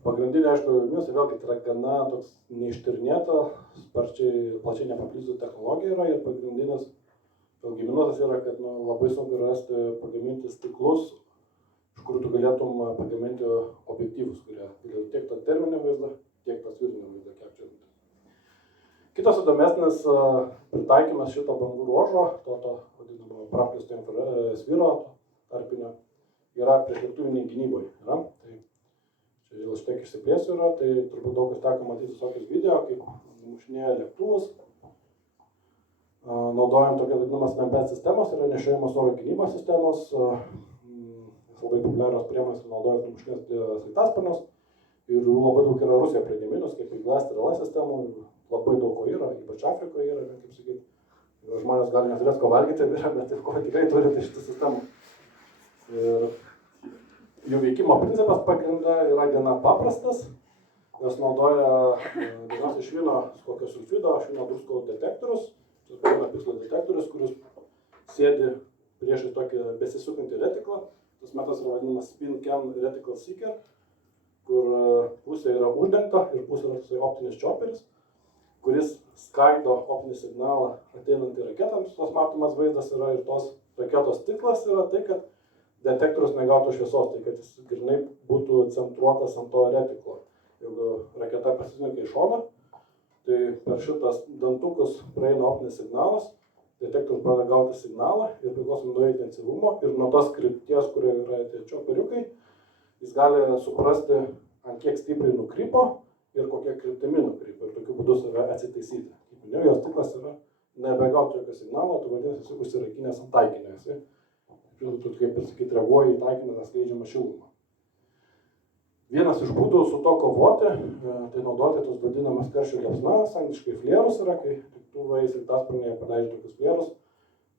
Pagrindinė, aišku, minusai vėlgi tai yra gana toks neištyrinėta, plačiai nepaplistų technologija yra ir pagrindinis vėlgi minusas yra, kad labai sunku rasti pagaminti stiklus, iš kurių tu galėtum pagaminti objektyvus, kurie galėtų tiek tą terminį vaizdą, tiek tą svirinį vaizdą kepčianti. Kitas įdomesnis pritaikymas šito bangų ruožo, to vadinamo praplisto sviro tarpinio, yra priešlėktuviniai gynybai. Tai čia dėl šitiek išsiplėsiu yra, tai turbūt daug kas teko matyti visokius video, kaip numušinėja lėktuvus. Naudojant tokias vadinamas MPS sistemos, yra nešiojamos oro gynybos sistemos, labai populiarios priemonės naudojant numušinės sraigtasparnius ir labai daug yra Rusija prigaminus, kaip įglas ir LS sistemų, labai daug ko yra, ypač Afrikoje yra, kaip sakyti, žmonės gali neturėti ko valgyti, bet ir ko tikrai turi tai šitą sistemą. Ir jų veikimo principas pagrinde yra gana paprastas, nes naudoja dažniausiai švino kokio sulfido, švino druskų detektorius. Tai yra pikslo detektorius, kuris sėdi priešais tokį besisukantį retiklą. Tas metas yra vadinamas Spin Cam Reticle Seeker, kur pusė yra uždengta ir pusė yra optinis chopperis, kuris skaido optinį signalą ateinantį raketams. Tos matomas vaizdas yra ir tos raketos tikslas yra tai, kad detektorius negautų šviesos, tai kad jis grynai būtų centruotas ant to retiklo. Jeigu raketa pasislinka į šoną, tai per šitas dantukus praeina optinis signalas, detektorius pradeda gauti signalą ir priklausomai nuo intensyvumo ir nuo tos krypties, kurie yra tie choperiukai, jis gali suprasti, ant kiek stipriai nukrypo ir kokia kryptimi nukrypo ir tokiu būdu save atsitaisyti. Kaip minėjau, jos tikslas yra nebegauti jokio signalo, tu vadinasi esi užsirakinęs ant taikinio, esi, tu kaip ir sakyti, reaguoji į taikinį, skleidžiamą šilumą. Vienas iš būdų su to kovoti, tai naudoti tos vadinamas karščio liepsnas, angliškai flerus yra, kai lėktuvai sraigtasparniai paleidžia tokius flerus,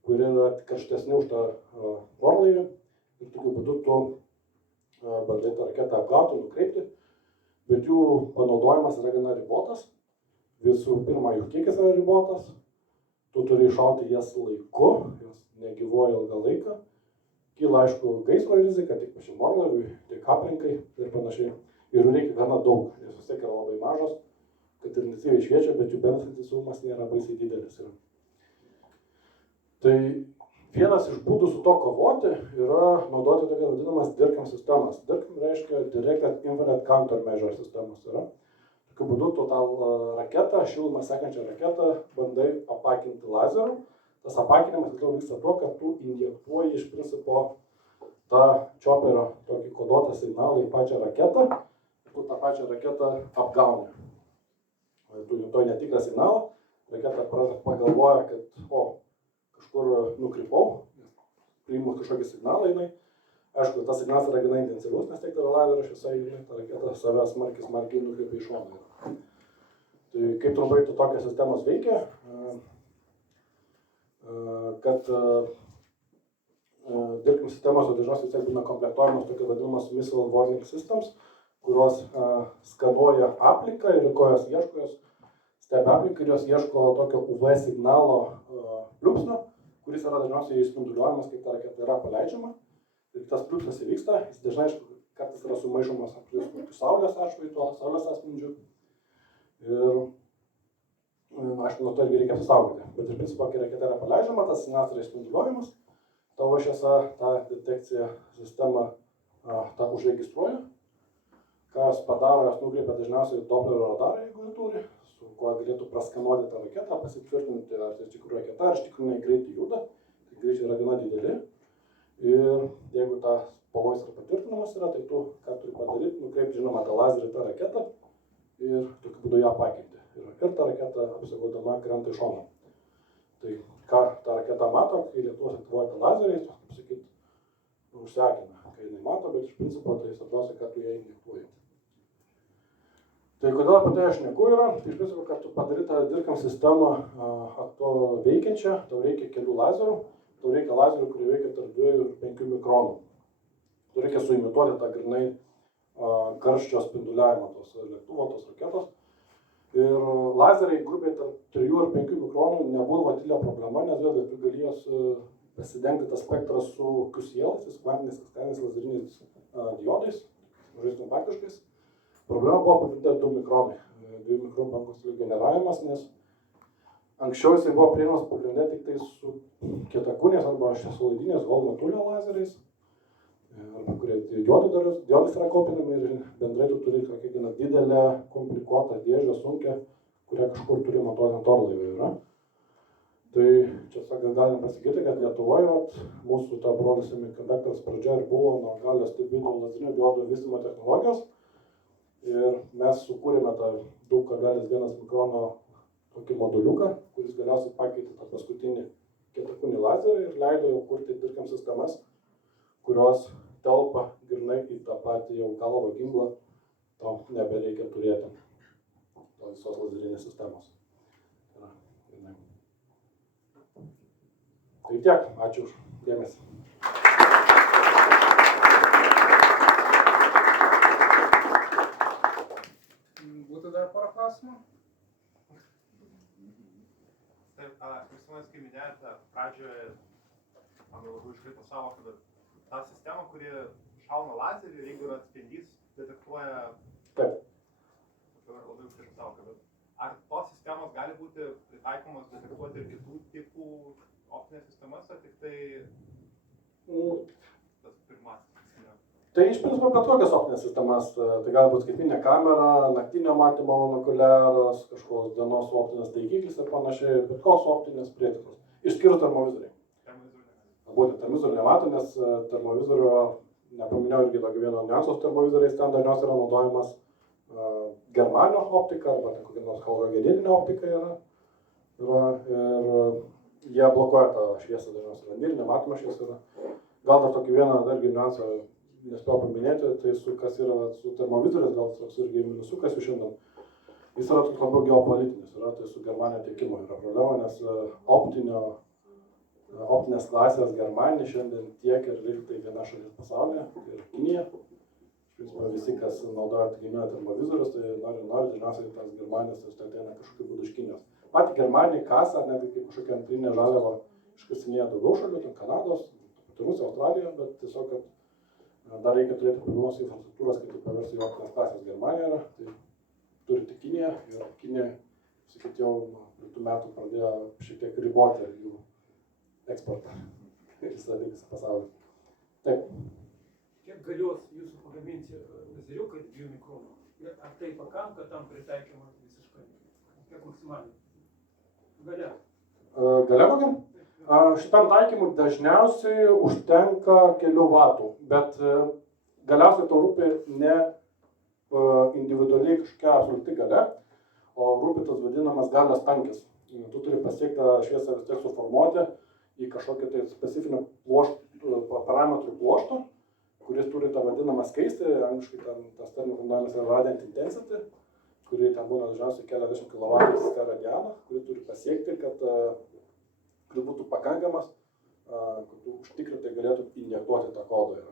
kurie yra karštesni už tą orlaivį ir tokiu būdu tu bandai tą raketą apgauti, nukreipti, bet jų panaudojimas yra gana ribotas. Visų pirma, jų kiekis yra ribotas, tu turi iššauti jas laiku, jos negyvuoja ilgą laiką. Kyla, aišku, gaisro rizika tiek pačiam orlaiviui, tiek aplinkai ir panašiai. Ir reikia gana daug, nes vis tiek yra labai mažos, kad ir intensyviai šviečia, bet jų bendras intensyvumas nėra baisiai didelis. Tai vienas iš būdų su to kovoti yra naudoti tokias vadinamas DIRCM sistemas. DIRCM reiškia Directed Infrared Countermeasure sistemas. Tokiu būdu tu tą raketą, šilumą sekančią raketą, bandai apakinti lazeriu. Tas apakinimas vyksta tuo, kad tu injektuoji iš principo tą chopperio tokį koduotą signalą į pačią raketą ir tu tą pačią raketą apgauni. Tu injektuoji netikrą signalą, raketa pagalvoja, kad kažkur nukrypau, priimu kažkokį signalą, jinai Aišku, tas signalas yra gana intensyvus, nes tiek tavo lazerio šviesa, ta raketa save smarkiai nukreipia į šoną. Tai kaip trumpai tokios sistemos veikia, kad dirbtinės sistemos dažniausiai vis tiek būna komplektuojamos tokia vadinamas missile warning systems, kurios skanuoja aplinką ir ko jos ieško, jos stebi aplinką ir jos ieško tokio UV signalo pliūpsnio, kuris yra dažniausiai spinduliuojamas, kai ta raketa yra paleidžiama. Ir tas pliūpsnis įvyksta, jis dažnai kartais yra sumaišomas su saulės atšvaitu, saulės atspindžiu. Ir, aišku, nuo to irgi reikia apsisaugoti. Bet iš principo, kai raketa yra paleidžiama, tas signalas yra spinduliuojamas, tavo šviesa tą detekciją sistemą tą užregistruoja. Ką jos padaro, jos nukreipia dažniausiai Dopplerio radarą, jeigu jį turi, su kuo galėtų praskanuoti tą raketą, pasitvirtinti, ar tai iš tikrųjų raketa, ar iš tikrųjų greitai juda. Tai greičiai yra gana dideli. Ir jeigu tas pavojus yra patvirtinamas, tai tu ką turi padaryti, nukreipti, žinoma, tą lazerį tą raketą ir tokiu būdu ją pakelti. Ir ta raketa apsigaudama krenta į šoną. Tai ką ta raketa mato, kai Lietuvos aktyvuoja tą lazerį, jis, kaip sakyti, užsekina, kai jinai mato, bet iš principo tai svarbiausia, kad tu ją injektuoji. Tai kodėl apie tai aš šneku yra, tai iš principo, kad tu padarai tą dirbtinę sistemą veikiančią, tau reikia kelių lazerių, tau reikia lazerių, kurie veikia tarp 2 ir 5 mikronų. Tu reikia suimituoti tą grinai karščio spinduliavimą tos lėktuvo, tos raketos. Ir lazeriai grubiai tarp 3 ir 5 mikronų nebūdavo didelė problema, nes vėlgi tu gali jos pasidengti tą spektrą su QCL, kvantiniais lazeriniais diodais, mažais kompaktiškais. Problema buvo pagrindinė 2 mikronai, 2 mikronų bangos generavimas, nes anksčiau jisai buvo prieinamas pagrindinė tik tai su kietakūnės arba šviesolaidinės Hall-Matulio lazeriais, arba kurie diodais yra kopinami ir bendrai tu turi tokią gana didelę, komplikuotą dėžę, sunkę, kurią kažkur turi matuoti ant orlaivio yra. Tai čia sakant, galim pasakyti, kad Lietuvoje mūsų ta brolis semiconductors pradžia ir buvo nuo galio stebinio lazerinio diodo vystymo technologijos. Ir mes sukūrėme tą 2,1 mikrono tokį moduliuką, kuris galiausiai pakeitė tą paskutinį kietakūnį lazerį ir leido jau kurti dirbtinės sistemas, kurios telpa grynai į tą patį jau galvą ginklą, tau nebereikia turėti to visos lazerinės sistemos. Tai tiek, ačiū už dėmesį. Būtų dar porą klausimų? Taip, Kristinas, kai minėjote pradžioje, man labai iškrito sąvoka, bet ta sistema, kuri šauna lazerį ir jeigu yra atspindys, detektuoja... Taip. Labai iškrito sąvoka, bet ar tos sistemos gali būti pritaikomos detektuoti ir kitų tipų optinės sistemas, ar tik tai tas pirmasis? Tai iš principo bet kokias optinės sistemas, tai gali būti skaitmeninė kamera, naktinio matymo monokuliaras, kažkoks dienos optinės taikiklis ir panašiai, bet koks optinės prietaikos, išskyrus termovizoriai. Būtent termovizorių nemato, nes termovizorių, nepaminėjau irgi tokio vieno niuanso su termovizoriais, ten dažniausiai yra naudojamas germanio optika arba kokia nors halogenilinė optika yra. Ir jie blokuoja tą šviesą dažniausiai vandenį, nematoma šviesa yra. Gal dar tokį vieną dargi niuansą nespėjau paminėti, tai kas yra su termovizoriais, gal toks irgi minusukas jau šiandien. Jis yra toks labiau geopolitinis, yra tai su germanio tiekimu yra problema, nes optinės klasės Germanija šiandien tiek ir liktai viena šalis pasaulyje, ir Kinija. Iš principo visi, kas naudoja atgaminę termovizorius, tai nori, dažniausiai tas Germanijos ir ateina kažkokiu būdu iš Kinijos. Patį Germaniją kasą, net kaip kažkokią antrinę žaliavą iškasinėja daugiau šalių, tai Kanados, Rusija, Australija, bet tiesiog, kad dar reikia turėti papildomos infrastruktūros, kad tai paversti į optinės klasės Germaniją, tai turi tik Kinija ir Kinija, sakyti, jau nuo metų pradėjo šiek tiek riboti jų eksportą visą pasaulį. Taip. Kiek galios jūsų pagaminti lazeriukai 2 mikronų? Ar tai pakanka tam pritaikymą visiškai? Kiek maksimaliai? Galia. Galia kokia? Šitam taikymui dažniausiai užtenka kelių vatų, bet galiausiai tau rūpi ne individualiai kažkokia absoliuti galia, o rūpi tas vadinamas galios tankis. Tu turi pasiekti tą šviesą vis tiek suformuoti į kažkokį tai specifinį parametrų pluoštą kuris turi tą vadinamą skaistį, angliškai tas terminas naudojamas yra radiant intensity, kuri ten būna dažniausiai keliasdešimt kW teradianą, kuri turi pasiekti, kad būtų pakankamas, kad tu užtikrintai galėtum injektuoti tą kodą.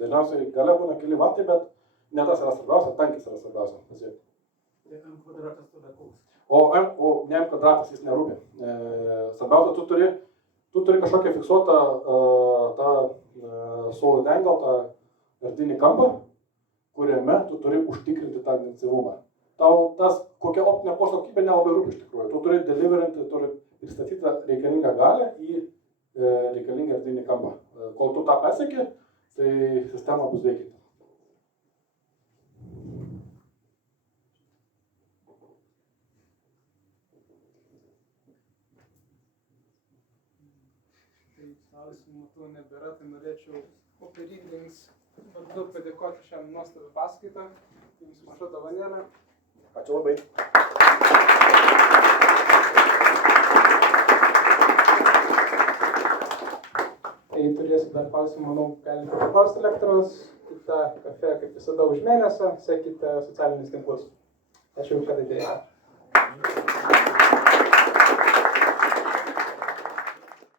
Dažniausiai galia būna keli vatai, bet ne tas yra svarbiausia, tankis yra svarbiausia pasiekti. Tai M kvadratas tada koks? O ne M kvadratas jis nerūpi. Svarbiausia, tu turi kažkokią fiksuotą solid angle, tą erdvinį kampą, kuriame tu turi užtikrinti tą intensyvumą. Tau tas, kokia optinė poslo kokybė nelabai rūpi iš tikrųjų. Tu turi deliverinti, turi pristatyti reikalingą galią į reikalingą erdvinį kampą. Kol tu tą pasieki, tai sistema bus veikianti. Klausimų matau nebėra, tai norėčiau Operinings vardu padėkoti šiam nuostabią paskaitą. Jums maža dovanėlė. Ačiū labai. Tai turėsit dar klausimų, manau, galite paklausti elektros, kita kafe, kaip visada, už mėnesio, sekite socialinius tinklus. Ačiū, kad atėjote.